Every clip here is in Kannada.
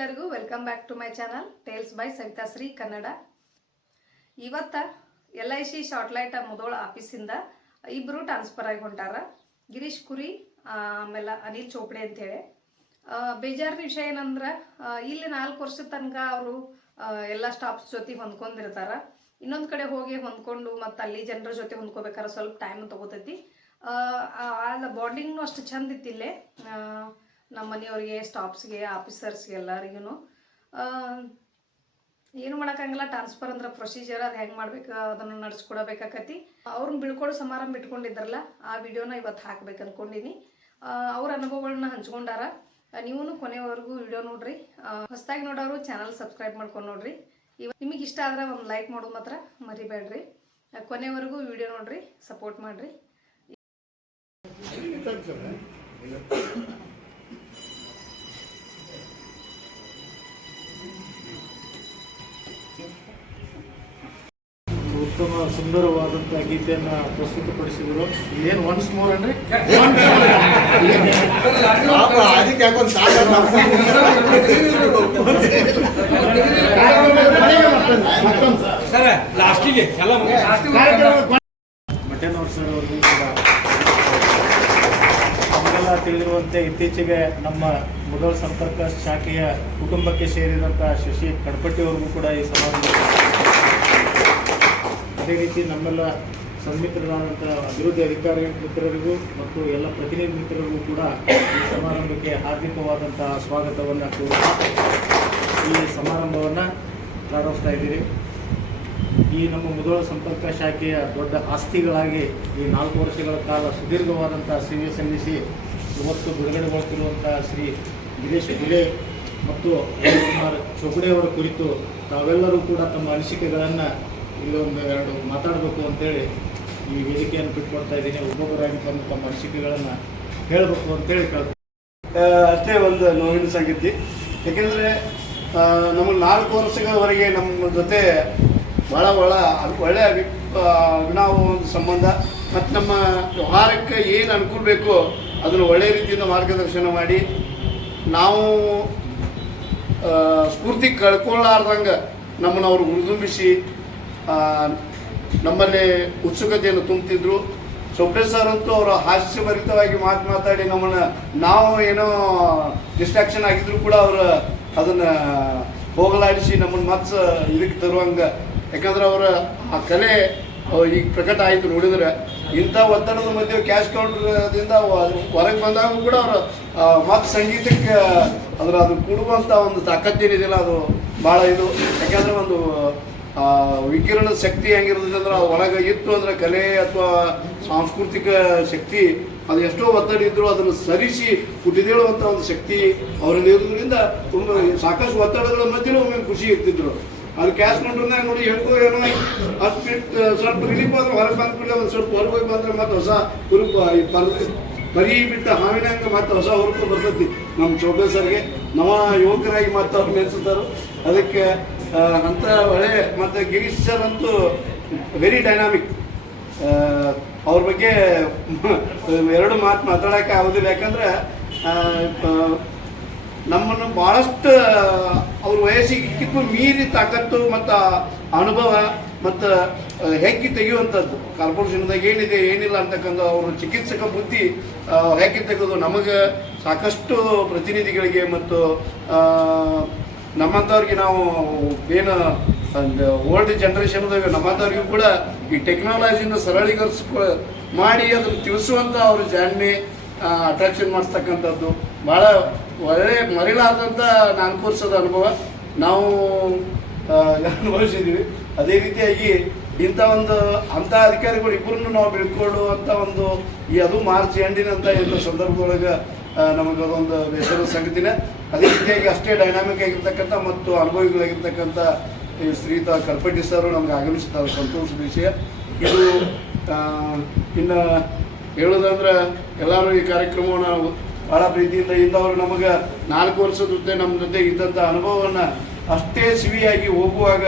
ಎಲ್ಲರಿಗೂ welcome back to my channel tales by Savithashree Kannada. ಇವತ್ತ LIC ಶಾರ್ಟ್ಲೈಟ್ ಮುದೋಳ ಆಫೀಸಿಂದ ಇಬ್ಬರು ಟ್ರಾನ್ಸ್ಫರ್ ಆಗಿ ಹೊಂಟಾರ. ಗಿರೀಶ್ ಕುರಿ ಆಮೇಲೆ ಅನಿಲ್ ಚೋಪ್ಡೆ ಅಂತೇಳಿ. ಬೇಜಾರಿನ ವಿಷಯ ಏನಂದ್ರೆ ಇಲ್ಲಿ 4 ವರ್ಷದ ತನಕ ಅವರು ಎಲ್ಲ ಸ್ಟಾಫ್ಸ್ ಜೊತೆ ಹೊಂದ್ಕೊಂಡಿರ್ತಾರ. ಇನ್ನೊಂದು ಕಡೆ ಹೋಗಿ ಹೊಂದ್ಕೊಂಡು ಮತ್ತು ಅಲ್ಲಿ ಜನರ ಜೊತೆ ಹೊಂದ್ಕೋಬೇಕಾದ್ರೆ ಸ್ವಲ್ಪ ಟೈಮ್ ತಗೋತೈತಿ. ಆ ಬಾಂಡಿಂಗ್ನು ಅಷ್ಟು ಚಂದ ಇತ್ತಿಲ್ಲೇ ನಮ್ಮ ಮನೆಯವ್ರಿಗೆ, ಸ್ಟಾಫ್ಸ್ಗೆ, ಆಫೀಸರ್ಸ್ಗೆ ಎಲ್ಲರಿಗೂ. ಏನು ಮಾಡೋಕ್ಕಾಗಲ್ಲ. ಟ್ರಾನ್ಸ್ಫರ್ ಅಂದ್ರೆ ಪ್ರೊಸೀಜರ್, ಅದು ಹೆಂಗೆ ಮಾಡ್ಬೇಕು ಅದನ್ನು ನಡೆಸ್ಕೊಡಬೇಕಾಕತಿ. ಅವ್ರನ್ನ ಬೀಳ್ಕೊಡೋ ಸಮಾರಂಭ ಇಟ್ಕೊಂಡಿದ್ದಾರಲ್ಲ, ಆ ವಿಡಿಯೋನ ಇವತ್ತು ಹಾಕ್ಬೇಕು ಅಂದ್ಕೊಂಡಿನಿ. ಅವ್ರ ಅನುಭವಗಳನ್ನ ಹಂಚ್ಕೊಂಡಾರ. ನೀವು ಕೊನೆವರೆಗೂ ವಿಡಿಯೋ ನೋಡ್ರಿ. ಹೊಸದಾಗಿ ನೋಡೋರು ಚಾನಲ್ ಸಬ್ಸ್ಕ್ರೈಬ್ ಮಾಡ್ಕೊಂಡು ನೋಡ್ರಿ. ನಿಮಗೆ ಇಷ್ಟ ಆದ್ರೆ ಒಂದು ಲೈಕ್ ಮಾಡೋದು ಮಾತ್ರ ಮರಿಬೇಡ್ರಿ. ಕೊನೆವರೆಗೂ ವಿಡಿಯೋ ನೋಡ್ರಿ, ಸಪೋರ್ಟ್ ಮಾಡಿರಿ. ಉತ್ತಮ ಸುಂದರವಾದಂಥ ಗೀತೆಯನ್ನು ಪ್ರಸ್ತುತಪಡಿಸಿದರು. ಏನು ಒನ್ಸ್ ಮೋರ್ ಅಂದರೆ ಮಠೇನವ್ರ ಸರ್ ಅವ್ರಿಗೂ ಕೂಡ ನಮಗೆಲ್ಲ ತಿಳಿದಿರುವಂತೆ ಇತ್ತೀಚೆಗೆ ನಮ್ಮ ಮುದೋಳ ಸಂಪರ್ಕ ಶಾಖೆಯ ಕುಟುಂಬಕ್ಕೆ ಸೇರಿದಂಥ ಶಶಿ ಕಡಪಟ್ಟಿ ಅವ್ರಿಗೂ ಕೂಡ ಈ ಸಮಾರಂಭ. ಅದೇ ರೀತಿ ನಮ್ಮೆಲ್ಲ ಸನ್ಮಿತ್ರರಾದಂಥ ಅಭಿವೃದ್ಧಿ ಅಧಿಕಾರಿ ಮಿತ್ರರಿಗೂ ಮತ್ತು ಎಲ್ಲ ಪ್ರತಿನಿಧಿ ಮಿತ್ರರಿಗೂ ಕೂಡ ಈ ಸಮಾರಂಭಕ್ಕೆ ಹಾರ್ದಿಕವಾದಂಥ ಸ್ವಾಗತವನ್ನು ಕೋರುತ್ತಾ ಈ ಸಮಾರಂಭವನ್ನು ಪ್ರಾರಂಭಿಸ್ತಾ ಇದ್ದೀರಿ. ಈ ನಮ್ಮ ಮುದೋಳ ಸಂಪರ್ಕ ಶಾಖೆಯ ದೊಡ್ಡ ಆಸ್ತಿಗಳಾಗಿ ಈ 4 ವರ್ಷಗಳ ಕಾಲ ಸುದೀರ್ಘವಾದಂಥ ಸೇವೆ ಸಲ್ಲಿಸಿ ಇವತ್ತು ಬಿಡುಗಡೆಗೊಳ್ತಿರುವಂಥ ಶ್ರೀ ಗಿರೀಶ್ ಕುರಿ ಮತ್ತು ಕುಮಾರ್ ಚೋಪಡೆಯವರ ಕುರಿತು ತಾವೆಲ್ಲರೂ ಕೂಡ ತಮ್ಮ ಅನಿಸಿಕೆಗಳನ್ನು ಇಲ್ಲೊಂದು 2 ಮಾತಾಡಬೇಕು ಅಂತೇಳಿ ಈ ವೇದಿಕೆಯನ್ನು ಬಿಟ್ಕೊಡ್ತಾ ಇದ್ದೀನಿ. ಒಬ್ಬೊಬ್ಬರಾಗಿ ಬಂದು ತಮ್ಮ ಅನಿಸಿಕೆಗಳನ್ನು ಹೇಳಬೇಕು ಅಂತೇಳಿ ಕೇಳ್ತೀನಿ. ಅಷ್ಟೇ ಒಂದು ನೋವಿನ ಸಂಗತಿ. ಯಾಕೆಂದರೆ ನಮಗೆ 4 ವರ್ಷಗಳವರೆಗೆ ನಮ್ಮ ಜೊತೆ ಭಾಳ ಒಳ್ಳೆಯ ಅಭಿನವ ಒಂದು ಸಂಬಂಧ ಮತ್ತು ನಮ್ಮ ವ್ಯವಹಾರಕ್ಕೆ ಏನು ಅನುಕೂಲ ಬೇಕೋ ಅದನ್ನು ಒಳ್ಳೆಯ ರೀತಿಯಿಂದ ಮಾರ್ಗದರ್ಶನ ಮಾಡಿ ನಾವು ಸ್ಫೂರ್ತಿ ಕಳ್ಕೊಳ್ಳಾರ್ದಂಗೆ ನಮ್ಮನ್ನು ಅವರು ಹುರಿದುಂಬಿಸಿ ನಮ್ಮಲ್ಲಿ ಉತ್ಸುಕತೆಯನ್ನು ತುಂಬುತ್ತಿದ್ದರು. ಚೋಪ್ಡೆ ಸರ್ ಅಂತೂ ಅವರು ಹಾಸ್ಯಭರಿತವಾಗಿ ಮಾತಾಡಿ ನಮ್ಮನ್ನು ನಾವು ಏನೋ ಡಿಸ್ಟ್ರಾಕ್ಷನ್ ಆಗಿದ್ರು ಕೂಡ ಅವರು ಅದನ್ನು ಹೋಗಲಾಡಿಸಿ ನಮ್ಮನ್ನು ಮತ್ತೆ ಇದಕ್ಕೆ ತರುವಂಗೆ. ಯಾಕಂದ್ರೆ ಅವರ ಆ ಕಲೆ ಈಗ ಪ್ರಕಟ ಆಯಿತು. ನೋಡಿದ್ರೆ ಇಂಥ ಒತ್ತಡದ ಮಧ್ಯೆ ಕ್ಯಾಶ್ ಕೌಂಟ್ರದಿಂದ ಹೊರಗೆ ಬಂದಾಗ ಕೂಡ ಅವರು ಮತ್ತು ಸಂಗೀತಕ್ಕೆ ಅದು ಕೊಡುವಂಥ ಒಂದು ತಾಕತ್ತೇನಿದೆಯಲ್ಲ ಅದು ಭಾಳ ಇದು. ಯಾಕಂದರೆ ಒಂದು ವಿಕಿರಣದ ಶಕ್ತಿ ಹೆಂಗಿರ್ತದೆ ಅಂದ್ರೆ ಒಳಗೆ ಇತ್ತು ಅಂದರೆ ಕಲೆ ಅಥವಾ ಸಾಂಸ್ಕೃತಿಕ ಶಕ್ತಿ ಅದು ಎಷ್ಟೋ ಒತ್ತಡ ಇದ್ದರೂ ಅದನ್ನು ಸರಿಸಿ ಹುಟ್ಟಿದೇಳುವಂಥ ಒಂದು ಶಕ್ತಿ ಅವರಲ್ಲಿ ಇರೋದ್ರಿಂದ ತುಂಬ ಸಾಕಷ್ಟು ಒತ್ತಡಗಳ ಮಧ್ಯೆ ಒಮ್ಮೆ ಖುಷಿ ಇರ್ತಿದ್ರು. ಅದು ಕ್ಯಾಶ್ ಕೌಂಟ್ರನ್ನಾಗ ನೋಡಿ ಹೇಳ್ಕೋ ಏನೋ ಅದು ಬಿಟ್ಟು ಸ್ವಲ್ಪ ರಿಲೀಫ್ ಆದ್ರೆ ಹೊರಗೆ ಬಂದ್ಬಿಟ್ಟು ಒಂದು ಸ್ವಲ್ಪ ಹೊರಗೆ ಹೋಗಿ ಬಂದರೆ ಮತ್ತೆ ಹೊಸ ಹುರುಪು ಬರೀ ಬಿಟ್ಟು ಹಾವಿನಂಗೆ ಮತ್ತೆ ಹೊಸ ಹುರುಪು ಬರ್ತೈತಿ ನಮ್ಮ ಚೋಪ್ಡೆ ಸರ್ಗೆ. ನವ ಯುವಕರಾಗಿ ಮತ್ತೆ ಅವ್ರು ನೆನೆಸುತ್ತಾರೆ. ಅದಕ್ಕೆ ಅಂಥ ಒಳ್ಳೆ ಮತ್ತು ಗಿರೀಶ್ ಸರ್ ಅಂತೂ ವೆರಿ ಡೈನಾಮಿಕ್. ಅವ್ರ ಬಗ್ಗೆ 2 ಮಾತು ಮಾತಾಡೋಕ್ಕೆ ಆಗೋದಿಲ್ಲ. ಯಾಕಂದರೆ ನಮ್ಮನ್ನು ಭಾಳಷ್ಟು ಅವ್ರ ವಯಸ್ಸಿಗಿಂತ ಮೀರಿ ತಾಕತ್ತು ಮತ್ತು ಅನುಭವ ಮತ್ತು ಹೆಕ್ಕಿ ತೆಗೆಯುವಂಥದ್ದು ಕಾರ್ಪೊರೇಷನ್ದಾಗ ಏನಿದೆ ಏನಿಲ್ಲ ಅಂತಕ್ಕಂಥ ಅವ್ರ ಚಿಕಿತ್ಸಕ ಬುದ್ಧಿ ಹೆಕ್ಕಿ ತೆಗೆದು ನಮಗೆ ಸಾಕಷ್ಟು ಪ್ರತಿನಿಧಿಗಳಿಗೆ ಮತ್ತು ನಮ್ಮಂಥವ್ರಿಗೆ ನಾವು ಏನು ಓಲ್ಡ್ ಜನ್ರೇಷನ್ದಾಗ ನಮ್ಮಂಥವ್ರಿಗೂ ಕೂಡ ಈ ಟೆಕ್ನಾಲಜಿನ ಮಾಡಿ ಅದನ್ನು ತಿಳಿಸುವಂಥ ಅವ್ರ ಜಾಣ್ಮೆ ಅಟ್ರಾಕ್ಷನ್ ಮಾಡಿಸ್ತಕ್ಕಂಥದ್ದು ಭಾಳ ಒಳ್ಳೆಯ ಮರಿಲಾರ್ದಂಥ 4 ವರ್ಷದ ಅನುಭವ ನಾವು ಅನುಭವಿಸಿದ್ದೀವಿ. ಅದೇ ರೀತಿಯಾಗಿ ಅಂಥ ಅಧಿಕಾರಿಗಳು ಇಬ್ಬರನ್ನು ನಾವು ಬೆಳ್ಕೊಳ್ಳುವಂಥ ಒಂದು ಅದು ಮಾರ್ಚ್ ಎಂಡಿನಂಥ ಇಂಥ ಸಂದರ್ಭದೊಳಗೆ ನಮಗದೊಂದು ಬೇಸರದ ಸಂಗತಿನೇ. ಅದೇ ರೀತಿಯಾಗಿ ಅಷ್ಟೇ ಡೈನಾಮಿಕ್ ಆಗಿರ್ತಕ್ಕಂಥ ಮತ್ತು ಅನುಭವಿಗಳಾಗಿರ್ತಕ್ಕಂಥ ಶ್ರೀಯುತ ಕಡಪಟ್ಟಿ ಸರ್ ನಮ್ಗೆ ಆಗಮಿಸ್ತಾರೆ. ಸಂತೋಷದ ವಿಷಯ ಇದು. ಇನ್ನು ಹೇಳೋದಂದ್ರೆ ಎಲ್ಲರೂ ಈ ಕಾರ್ಯಕ್ರಮವನ್ನು ಭಾಳ ಪ್ರೀತಿಯಿಂದ ಇಂದವರು ನಮಗೆ 4 ವರ್ಷದ ಜೊತೆ ನಮ್ಮ ಜೊತೆ ಇದ್ದಂಥ ಅನುಭವವನ್ನು ಅಷ್ಟೇ ಸಿಹಿಯಾಗಿ ಹೋಗುವಾಗ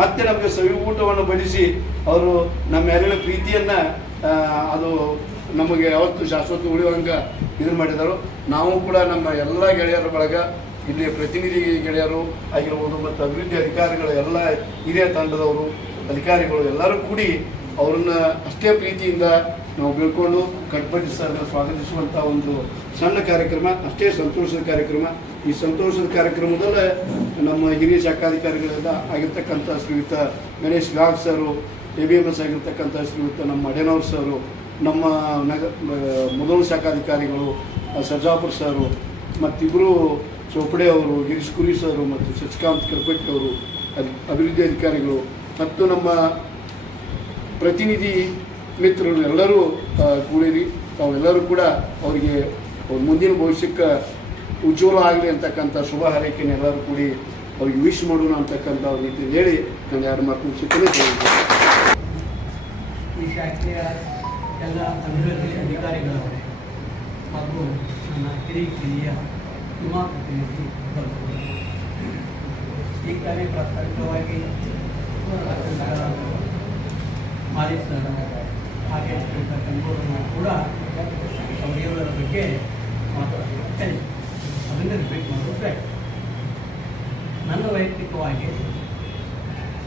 ಮತ್ತೆ ನಮಗೆ ಸವಿ ಊಟವನ್ನು ಬಡಿಸಿ ಅವರು ನಮ್ಮ ಮೇಲಿನ ಪ್ರೀತಿಯನ್ನು ಅದು ನಮಗೆ ಯಾವತ್ತು ಶಾಶ್ವತ ಉಳಿಯುವಂಗೆ ಇದನ್ನು ಮಾಡಿದರು. ನಾವು ಕೂಡ ನಮ್ಮ ಎಲ್ಲ ಗೆಳೆಯರ ಬಳಗ ಇಲ್ಲಿಯ ಪ್ರತಿನಿಧಿ ಗೆಳೆಯರು ಆಗಿರ್ಬೋದು ಮತ್ತು ಅಭಿವೃದ್ಧಿ ಅಧಿಕಾರಿಗಳು ಎಲ್ಲ ಹಿರಿಯ ತಂಡದವರು ಅಧಿಕಾರಿಗಳು ಎಲ್ಲರೂ ಕೂಡಿ ಅವ್ರನ್ನ ಅಷ್ಟೇ ಪ್ರೀತಿಯಿಂದ ನಾವು ಬೀಳ್ಕೊಂಡು ಕಟ್ಪಟ್ಟಿ ಸರ್ನ ಸ್ವಾಗತಿಸುವಂಥ ಒಂದು ಸಣ್ಣ ಕಾರ್ಯಕ್ರಮ, ಅಷ್ಟೇ ಸಂತೋಷದ ಕಾರ್ಯಕ್ರಮ. ಈ ಸಂತೋಷದ ಕಾರ್ಯಕ್ರಮದಲ್ಲೇ ನಮ್ಮ ಹಿರಿಯ ಶಾಖಾಧಿಕಾರಿಗಳಿಂದ ಆಗಿರ್ತಕ್ಕಂಥ ಶ್ರೀಯುತ ಗಣೇಶ್ ಗಾಗ್ ಸರು, ABMS ಆಗಿರ್ತಕ್ಕಂಥ ಶ್ರೀಯುತ ನಮ್ಮ ಅಡೆನವ್ರ ಸರು, ನಮ್ಮ ಮೊದಲು ಶಾಖಾಧಿಕಾರಿಗಳು ಸರ್ಜಾಪುರ ಸರು, ಮತ್ತಿಬ್ಬರು ಚೋಪಡೆ ಅವರು, ಗಿರೀಶ್ ಕುರಿ ಸರು ಮತ್ತು ಶಶಿಕಾಂತ್ ಕಲ್ಪಟ್ಟಿ ಅವರು ಅಭಿವೃದ್ಧಿ ಅಧಿಕಾರಿಗಳು ಮತ್ತು ನಮ್ಮ ಪ್ರತಿನಿಧಿ ಮಿತ್ರರು ಎಲ್ಲರೂ ಕೂಡಿರಿ. ತಾವೆಲ್ಲರೂ ಕೂಡ ಅವರಿಗೆ ಅವ್ರ ಮುಂದಿನ ಭವಿಷ್ಯಕ್ಕೆ ಉಜ್ವಲ ಆಗಲಿ ಅಂತಕ್ಕಂಥ ಶುಭ ಹಾರೈಕೆಯನ್ನು ಎಲ್ಲರೂ ಕೂಡಿ ಅವ್ರಿಗೆ ವಿಶ್ ಮಾಡೋಣ ಅಂತಕ್ಕಂಥ ರೀತಿ ಹೇಳಿ ನಾನು 2 ಮಾತು ಮುಗಿಸುತ್ತೇನೆ. ಈ ಶಾಖೆಯ ಎಲ್ಲ ಅಭಿವೃದ್ಧಿ ಅಧಿಕಾರಿಗಳವರೇ ಹಾಗೂ ನನ್ನ ಕಿರಿಯ ಯುವ ಪ್ರತಿನಿಧಿ ಬಂಧುಗಳು, ಈ ಕಾರ್ಯ ಪ್ರಾಸ್ತಾವಿಕವಾಗಿ ಮಾಲಿ ಸರ್ ಹಾಗೆ ಕಂಬೋರನ್ನು ಕೂಡ ಅವರಿವರ ಬಗ್ಗೆ ಮಾತಾಡ್ತಾರೆ. ಅದನ್ನು ರಿಪೀಟ್ ಮಾಡೋದು ಬೇಡ. ನನ್ನ ವೈಯಕ್ತಿಕವಾಗಿ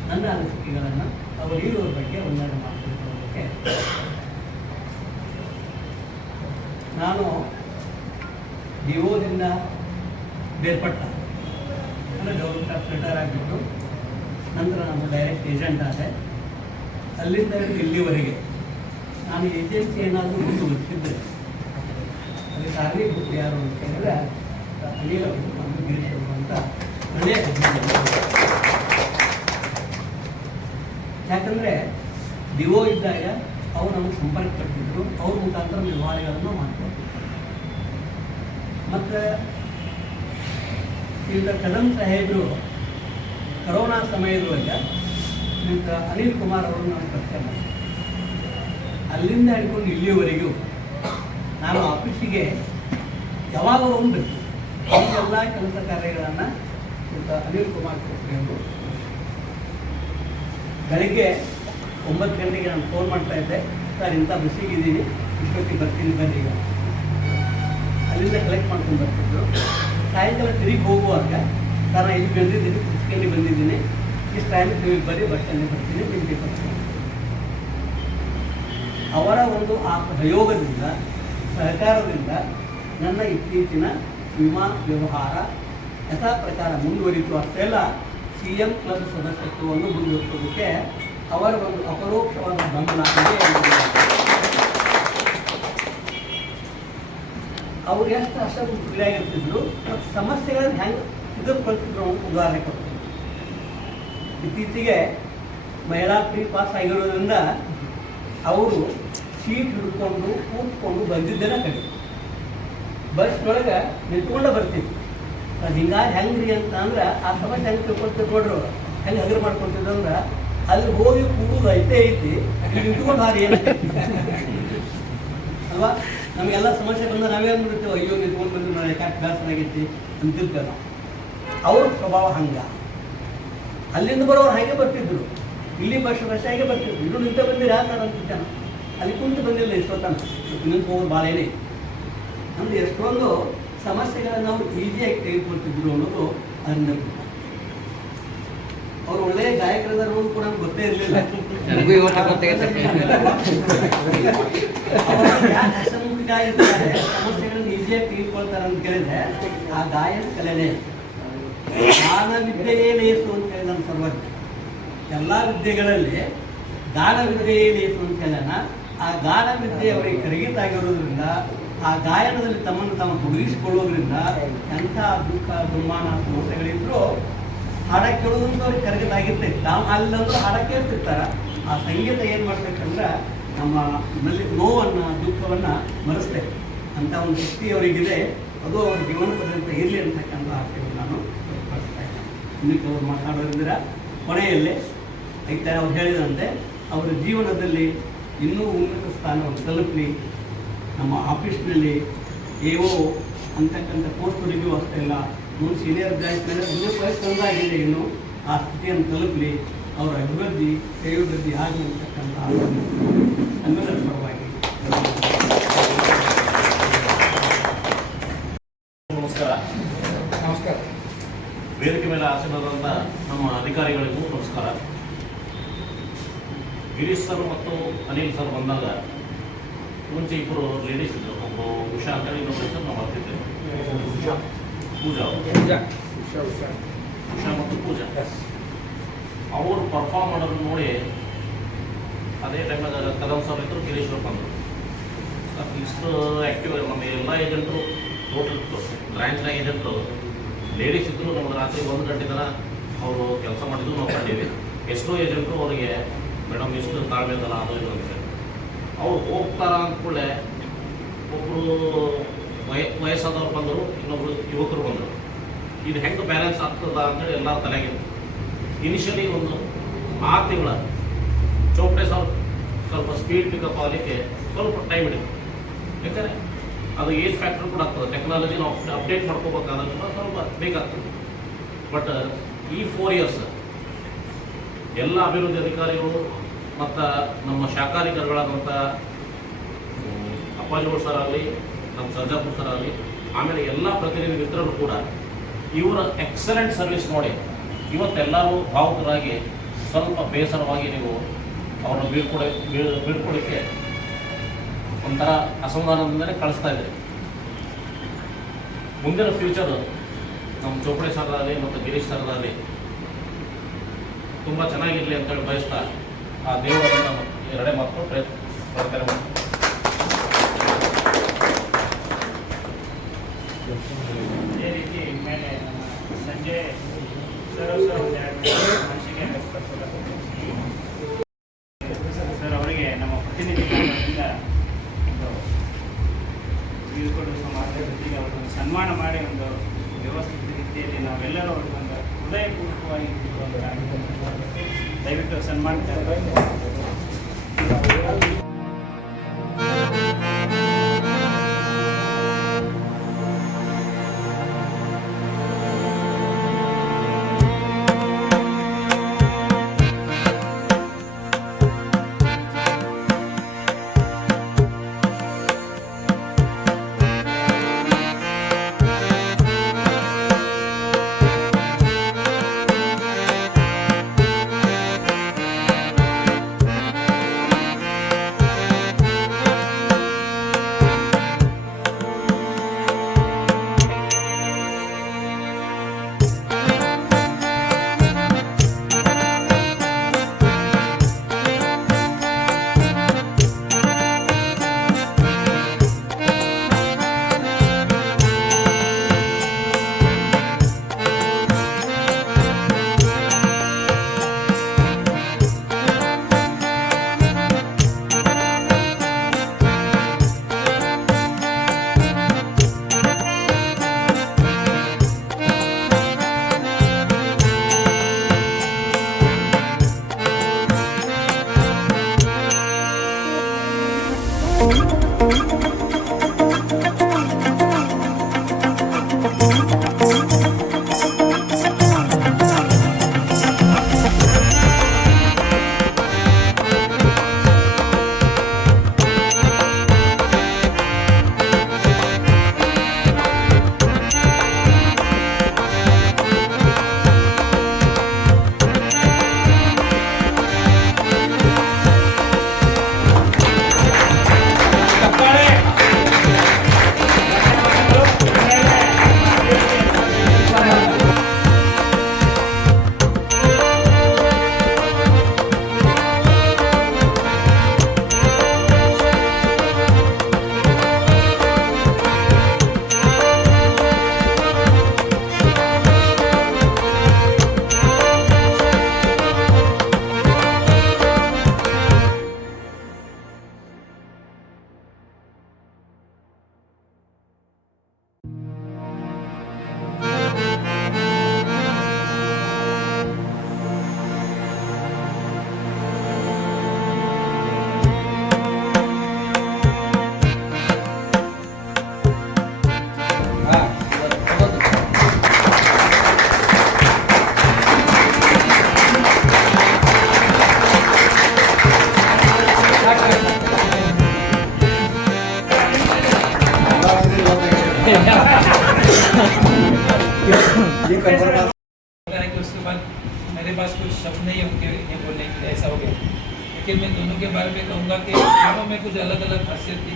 ನನ್ನ ಅನಿಸಿಕೆಗಳನ್ನು ಅವರಿವರ ಬಗ್ಗೆ ಒಂದೆರಡು ಮಾತುಕೊಳ್ಳೋದಕ್ಕೆ ನಾನು ಡಿಒದಿಂದ ಬೇರ್ಪಟ್ಟ ಅಂದರೆ ಗೌರ್ಮೆಂಟ್ ಆಫ್ ರಿಟೈರ್ ಆಗಿಬಿಟ್ಟು ನಂತರ ನಾನು ಡೈರೆಕ್ಟ್ ಏಜೆಂಟ್ ಆದೆ. ಅಲ್ಲಿಂದ ಇಲ್ಲಿವರೆಗೆ ನಾನು ಏಜೆನ್ಸಿ ಏನಾದರೂ ಮುಂದುವರಿಸಿದ್ದೆ ಅದಕ್ಕೆ ಕಾರಣೀಭೂತ ಯಾರು ಅಂತ ಹೇಳಿದ್ರೆ ಅನಿಲ್ ಅವರು, ಗಿರೀಶ್ ಅವರು ಅಂತ ಒಳ್ಳೆಯ ಯಾಕಂದರೆ ಡಿಒ ಇದ್ದಾಗ ಅವರು ನಮಗೆ ಸಂಪರ್ಕ ಪಟ್ಟಿದ್ರು, ಅವ್ರ ಮುಖಾಂತರ ವ್ಯವಹಾರಗಳನ್ನು ಮಾಡ್ಕೊಡ್ತಿದ್ರು. ಮತ್ತು ಈಗ ಕದಂ ಸಾಹೇಬರು ಕರೋನಾ ಸಮಯದೊಳಗೆ ಶ್ರೀಯುತ ಅನಿಲ್ ಕುಮಾರ್ ಅವರು ನಾನು ಪರಿಚಯ ಮಾಡಿದೆ. ಅಲ್ಲಿಂದ ಹಿಡ್ಕೊಂಡು ಇಲ್ಲಿಯವರೆಗೂ ನಾನು ಆಫೀಸಿಗೆ ಯಾವಾಗ ಹೋಗ್ಬೇಕು ಎಲ್ಲ ಕೆಲಸ ಕಾರ್ಯಗಳನ್ನು ಶ್ರೀಯುತ ಅನಿಲ್ ಕುಮಾರ್ ಅವರು ಬೆಳಗ್ಗೆ 9 ಗಂಟೆಗೆ ನಾನು ಫೋನ್ ಮಾಡ್ತಾ ಇದ್ದೆ, ಸರ್ ಇಂಥ ಬಸ್ಸಿಗಿದ್ದೀನಿ, ಇಷ್ಟೊತ್ತಿಗೆ ಬರ್ತೀನಿ ಬನ್ನಿ. ಈಗ ಅಲ್ಲಿಂದ ಕಲೆಕ್ಟ್ ಮಾಡ್ಕೊಂಡು ಬರ್ತಿದ್ರು. ಸಾಯಂಕಾಲ ತಿರುಗಿ ಹೋಗುವಾಗ ನಾನು ಇಲ್ಲಿ ಬಂದಿದ್ದೀನಿ, ಪುಸ್ತಕಲ್ಲಿ ಬಂದಿದ್ದೀನಿ, ಇಷ್ಟು ಟೈಮ್ ತಿರುಗಿ ಬರ್ರಿ, ಬಸ್ ಸ್ಟ್ಯಾಂಡಿಗೆ ಬರ್ತೀನಿ, ನಿಮಗೆ ಬರ್ತೀನಿ. ಅವರ ಒಂದು ಆ ಸಹಯೋಗದಿಂದ ಸಹಕಾರದಿಂದ ನನ್ನ ಇತ್ತೀಚಿನ ವಿಮಾ ವ್ಯವಹಾರ ಯಥಾ ಪ್ರಕಾರ ಮುಂದುವರಿತು. ಅಷ್ಟೆಲ್ಲ CM ಕ್ಲಬ್ ಸದಸ್ಯತ್ವವನ್ನು ಮುಂದುವರಿಸೋದಕ್ಕೆ ಅವರ ಒಂದು ಅಪರೋಕ್ಷವಾದ ಬೆಂಬಲ ಇದೆ. ಅವ್ರು ಎಷ್ಟು ಅಷ್ಟು ಕ್ರಿಯಾಗಿರ್ತಿದ್ರು ಮತ್ತು ಸಮಸ್ಯೆಗಳನ್ನು ಹೆಂಗೆ ಎದುರ್ಕೊಳ್ತಿದ್ರು ಅಂತ ಉದಾಹರಣೆ ಕೊಡ್ತೀನಿ. ಇತ್ತೀಚೆಗೆ ಮಹಿಳಾ ಫ್ರೀ ಪಾಸ್ ಆಗಿರೋದ್ರಿಂದ ಅವರು ಸೀಟ್ ಹಿಡ್ಕೊಂಡು ಕೂತ್ಕೊಂಡು ಬಂದಿದ್ದೇನೆ ಕಡೆ ಬಸ್ನೊಳಗೆ ನಿಂತ್ಕೊಂಡೆ ಬರ್ತಿದ್ರು. ಅದು ಹಿಂಗಾಗಿ ಹೆಂಗ್ರಿ ಅಂತ ಅಂದ್ರೆ ಆ ಸಮಸ್ಯೆ ಹೆಂಗೆ ತಿಳ್ಕೊಳ್ತಿದ್ರು ನೋಡ್ರು, ಹೆಂಗೆ ಹಗರು ಮಾಡ್ಕೊಳ್ತಿದ್ರು ಅಂದ್ರೆ ಅಲ್ಲಿ ಹೋಗಿ ಕೂಡುದು ಐತೆ ಐತಿ, ಇಲ್ಲಿ ನಿಂತ್ಕೊಂಡು ಹಾರಿ ಏನೈತಿ ಅಲ್ವಾ? ನಮಗೆಲ್ಲ ಸಮಸ್ಯೆ ಬಂದ ನಾವೇನು ಬಿಡ್ತೀವಿ, ಅಯ್ಯೋ ನಿಂತ್ಕೊಂಡು ಬಂದು ನಾವು ಯಾಕೆ ಬೇಸರ ಆಗೈತಿ ಅಂತಿರ್ತೇವೆ ನಾವು. ಅವ್ರ ಸ್ವಭಾವ ಹಂಗ. ಅಲ್ಲಿಂದ ಬರೋರು ಹಾಗೆ ಬರ್ತಿದ್ರು, ಇಲ್ಲಿ ಬಸ್ಸಾಗೆ ಬರ್ತಿದ್ರು. ಇನ್ನು ನಿಂತ ಬಂದಿರಿ ಯಾವ ಥರ ಅಂತಿದ್ದೆ ನಾನು. ಅಲ್ಲಿ ಕುಂತು ಬಂದಿಲ್ಲ ಇಷ್ಟೊತ್ತನ, ನಿಂತು ಹೋಗೋದು ಭಾಳ ಏನೇ ಅಂದರೆ ಎಷ್ಟೊಂದು ಸಮಸ್ಯೆಗಳನ್ನು ಅವರು ಈಸಿಯಾಗಿ ತೆಗೆದುಕೊಳ್ತಿದ್ರು ಅನ್ನೋದು ಅದರಿಂದ. ಅವ್ರು ಒಳ್ಳೆಯ ಗಾಯಕರಿದ್ರು ಕೂಡ ಗೊತ್ತೇ ಇರಲಿಲ್ಲ. ಸಮಸ್ಯೆಗಳನ್ನು ಈಸಿಯಾಗಿ ತೆಗೆದುಕೊಳ್ತಾರೆ ಅಂತ ಕೇಳಿದ್ರೆ ಆ ಗಾಯನ ಕಲೆನೇ. ಗಾನ ವಿದ್ಯೆಯೇ ಲೇಸು ಅಂತ ಹೇಳಿ ನನ್ನ ಸರ್ವಜ್ಞ. ಎಲ್ಲ ವಿದ್ಯೆಗಳಲ್ಲಿ ಗಾನ ವಿದ್ಯೆಯೇ ಲೇಸು ಅಂತ ಹೇಳೋಣ. ಆ ಗಾನ ವಿದ್ಯೆ ಅವರಿಗೆ ಕರಗಿತಾಗಿರೋದ್ರಿಂದ, ಆ ಗಾಯನದಲ್ಲಿ ತಮ್ಮನ್ನು ತಾವು ತೊಡಗಿಸಿಕೊಳ್ಳೋದ್ರಿಂದ ಎಂಥ ದುಃಖ ದುಮ್ಮಾನ ಸಮಸ್ಯೆಗಳಿದ್ರು ಹಾಡ ಕೇಳೋದ್ರಿಂದ ಅವ್ರಿಗೆ ಕರಗಿತಾಗಿರ್ತೈತೆ. ತಾವು ಅಲ್ಲಂದ್ರೆ ಹಾಡ ಕೇಳ್ತಿರ್ತಾರ. ಆ ಸಂಗೀತ ಏನು ಮಾಡ್ಬೇಕಂದ್ರೆ ನಮ್ಮಲ್ಲಿ ನೋವನ್ನು ದುಃಖವನ್ನು ಮರೆಸ್ತೇವೆ ಅಂತ ಒಂದು ಶಕ್ತಿ ಅವರಿಗಿದೆ. ಅದು ಅವ್ರ ಜೀವನ ಪರ್ಯಂತ ಇರಲಿ ಅಂತಕ್ಕಂಥ ಆಶೆಯನ್ನು ನಾನು ವ್ಯಕ್ತಪಡಿಸ್ತಾ ಇದ್ದೇನೆ. ಇನ್ನಕ್ಕೆ ಅವ್ರು ಮಾತಾಡೋದ್ರಿಂದ ಕೊನೆಯಲ್ಲಿ ಐತೆ ಅವ್ರು ಹೇಳಿದಂತೆ ಅವರ ಜೀವನದಲ್ಲಿ ಇನ್ನೂ ಉನ್ನತ ಸ್ಥಾನವನ್ನು ತಲುಪಲಿ. ನಮ್ಮ ಆಫೀಸ್ನಲ್ಲಿ AO ಅಂತಕ್ಕಂಥ ಪೋಸ್ಟ್ವರೆಗೂ ಅಷ್ಟೇ ಇಲ್ಲ, ಮುಂದೆ ಸೀನಿಯರ್ ಬ್ಯಾಂಕ್ನಲ್ಲಿ ಇನ್ನೂ ತಂದಾಗಿದೆ. ಇನ್ನು ಆ ಸ್ಥಿತಿಯನ್ನು ತಲುಪಲಿ, ಅವರ ಅಭಿವೃದ್ಧಿ ಶ್ರೇಯೋಭಿವೃದ್ಧಿ ಆಗಲಿ ಅಂತಕ್ಕಂಥ ಎಲ್ಲರ ಪರವಾಗಿ ನಮಸ್ಕಾರ. ವೇದಿಕೆ ಮೇಲೆ ಆಸೀನರಾದಂಥ ನಮ್ಮ ಅಧಿಕಾರಿಗಳಿಗೂ ನಮಸ್ಕಾರ. ಗಿರೀಶ್ ಸರ್ ಮತ್ತು ಅನಿಲ್ ಸರ್ ಬಂದಾಗ ಮುಂಚೆ ಇಬ್ಬರು ಲೇಡೀಸ್ ಇದ್ದರು. ಒಬ್ಬರು ಉಷಾ ಅಂತೇಳಿ ಇನ್ನೊಬ್ಬರು ಹೆಸರು ನಾವು ಬರ್ತಿದ್ದೇವೆ, ಉಷಾ ಮತ್ತು ಪೂಜಾ. ಅವರು ಪರ್ಫಾರ್ಮ್ ಮಾಡೋದು ನೋಡಿ ಅದೇ ಟೈಮಾಗ ಕದಮ್ ಸರ್ ಇದ್ದರು, ಗಿರೀಶ್ ಅವ್ರು ಬಂದರು. ಇಷ್ಟು ಆ್ಯಕ್ಟಿವ್ ನಮ್ಮ ಎಲ್ಲ ಏಜೆಂಟರು ಟೋಟಲ್ ಬ್ರ್ಯಾಂಚ್ನ ಏಜೆಂಟರು ಲೇಡೀಸ್ ಇದ್ದರು. ನಮ್ಗೆ ರಾತ್ರಿ 1 ಗಂಟೆ ತನಕ ಅವರು ಕೆಲಸ ಮಾಡಿದ್ರು ನಾವು ಕಂಡೀವಿ. ಎಷ್ಟೋ ಏಜೆಂಟರು ಅವರಿಗೆ ಮೇಡಮ್ ಇಷ್ಟು ತಾಳ್ಮೆ ಅದಲ್ಲ ಅದು ಇದು ಅಂತ ಅವ್ರು ಹೋಗ್ತಾರ ಅಂದ್ಕೂಡಲೇ ಒಬ್ಬರು ವಯಸ್ಸಾದವ್ರು ಬಂದರು, ಇನ್ನೊಬ್ರು ಯುವಕರು ಬಂದರು. ಇದು ಹೆಂಗೆ ಬ್ಯಾಲೆನ್ಸ್ ಆಗ್ತದ ಅಂತೇಳಿ ಎಲ್ಲರ ತಲೆಗಿತ್ತು. ಇನಿಷಿಯಲಿ ಒಂದು 6 ತಿಂಗಳ ಚೋಪ್ಡೆ ಸ್ವಲ್ಪ ಸ್ಪೀಡ್ ಪಿಕಪ್ ಆಗಲಿಕ್ಕೆ ಸ್ವಲ್ಪ ಟೈಮ್ ಹಿಡಿತು. ಯಾಕಂದರೆ ಅದು ಏಜ್ ಫ್ಯಾಕ್ಟರ್ ಕೂಡ ಆಗ್ತದೆ. ಟೆಕ್ನಾಲಜಿ ನಾವು ಅಪ್ಡೇಟ್ ಮಾಡ್ಕೋಬೇಕಾದ್ರೆ ಸ್ವಲ್ಪ ಬೇಕಾಗ್ತದೆ. ಬಟ್ ಈ 4 ಇಯರ್ಸ್ ಎಲ್ಲ ಅಭಿವೃದ್ಧಿ ಅಧಿಕಾರಿಗಳು ಮತ್ತು ನಮ್ಮ ಶಾಖಾಧಿಕಾರಿಗಳಾದಂಥ ಅಪ್ಪಾಜಿಗಳು ಸರ್ ಆಗಲಿ, ನಮ್ಮ ಸರ್ಜಾಪುರ್ ಸರ್ ಆಗಲಿ, ಆಮೇಲೆ ಎಲ್ಲ ಪ್ರತಿನಿಧಿ ಮಿತ್ರರು ಕೂಡ ಇವರ ಎಕ್ಸಲೆಂಟ್ ಸರ್ವಿಸ್ ನೋಡಿ ಇವತ್ತೆಲ್ಲರೂ ಭಾವುಕರಾಗಿ ಸ್ವಲ್ಪ ಬೇಸರವಾಗಿ ನೀವು ಅವ್ರನ್ನ ಬೀಳ್ಕೊಡೋಕ್ಕೆ ಒಂಥರ ಅಸಮಾಧಾನದಿಂದಲೇ ಕಳಿಸ್ತಾ ಇದ್ದೀರಿ. ಮುಂದಿನ ಫ್ಯೂಚರು ನಮ್ಮ ಚೋಪಡೆ ಸರ್ದಾಗಲಿ ಮತ್ತು ಗಿರೀಶ್ ಸರ್ದಾಗಲಿ ತುಂಬ ಚೆನ್ನಾಗಿರಲಿ ಅಂತೇಳಿ ಬಯಸ್ತಾ ಆ ದೇವರನ್ನು ನಾನು 2 ಮಾತು ಪ್ರಯತ್ನ ಮಾಡ್ತಾರೆ. ಅದೇ ರೀತಿ ಮೇಲೆ ನಮ್ಮ ಸಂಜೆ ಸರ್ ಮನಸ್ಸಿಗೆ ಸರ್ ಅವರಿಗೆ ನಮ್ಮ ಪ್ರತಿನಿಧಿಗಳಿಂದ ಒಂದು ಬೀಳ್ಕೊಡುವ ಸಮಾಜದಲ್ಲಿ ಅವರನ್ನು ಸನ್ಮಾನ ಮಾಡಿ ಒಂದು ವ್ಯವಸ್ಥಿತ ರೀತಿಯಲ್ಲಿ ನಾವೆಲ್ಲರೂ ಅವ್ರಿಗೊಂದು ಹೃದಯಪೂರ್ವಕವಾಗಿ ದಯವಿಟ್ಟು ಸನ್ಮಾನ नहीं है उनके ये बोलने के लिए ऐसा हो गया, लेकिन मैं दोनों के बारे में कहूँगा कि दोनों में कुछ अलग अलग खासियत थी।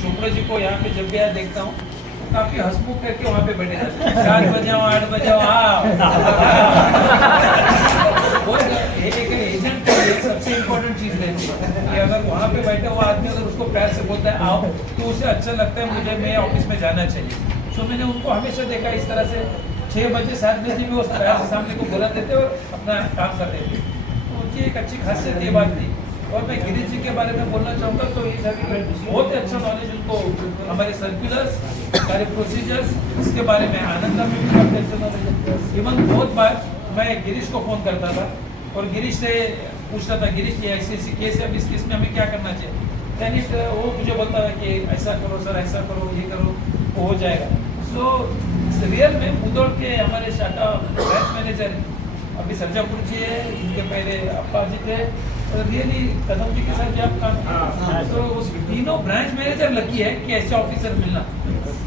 चोपड़ा जी को यहाँ पे जब भी यहाँ देखता हूँ तो काफी हंसमुख करके वहाँ पे बैठे रहते हैं, 7 बजाओ 8 बजाओ एक एजेंट के लिए सबसे इम्पोर्टेंट चीज रहती है कि अगर वहाँ पे बैठा हुआ आदमी अगर उसको प्यार से बोलता है आओ तो उसे अच्छा लगता है, मुझे मैं ऑफिस में जाना चाहिए। सो मैंने उनको हमेशा देखा इस तरह से 6 बजे 7 बजे भी उस प्यार से सामने को बुला देते और अपना काम कर देते, तो उनकी एक अच्छी खासियत ये बात थी। और मैं गिरीश जी के बारे में बोलना चाहूँगा तो ये सभी बहुत ही अच्छा नॉलेज उनको हमारे सर्कुलर्स, सारे प्रोसीजर्स इसके बारे में, आनंदा में भी काफी अच्छा नॉलेज है। इवन बहुत बार मैं गिरीश को फ़ोन करता था और गिरीश से पूछता था, गिरीश ये ऐसी ऐसी केस है, अब इस केस में हमें क्या करना चाहिए, यानी वो मुझे बोलता था कि ऐसा करो सर, ऐसा करो, ये करो, वो हो जाएगा। सो रियल में मुदोल के हमारे शाखा ब्रांच मैनेजर अभी सरजापुर जी है, इनके पहले अप्पा जी थे, और रियली कदम जी के साथ भी आप काम किया, तो उस तीनों ब्रांच मैनेजर लकी है कि ऐसे ऑफिसर मिलना,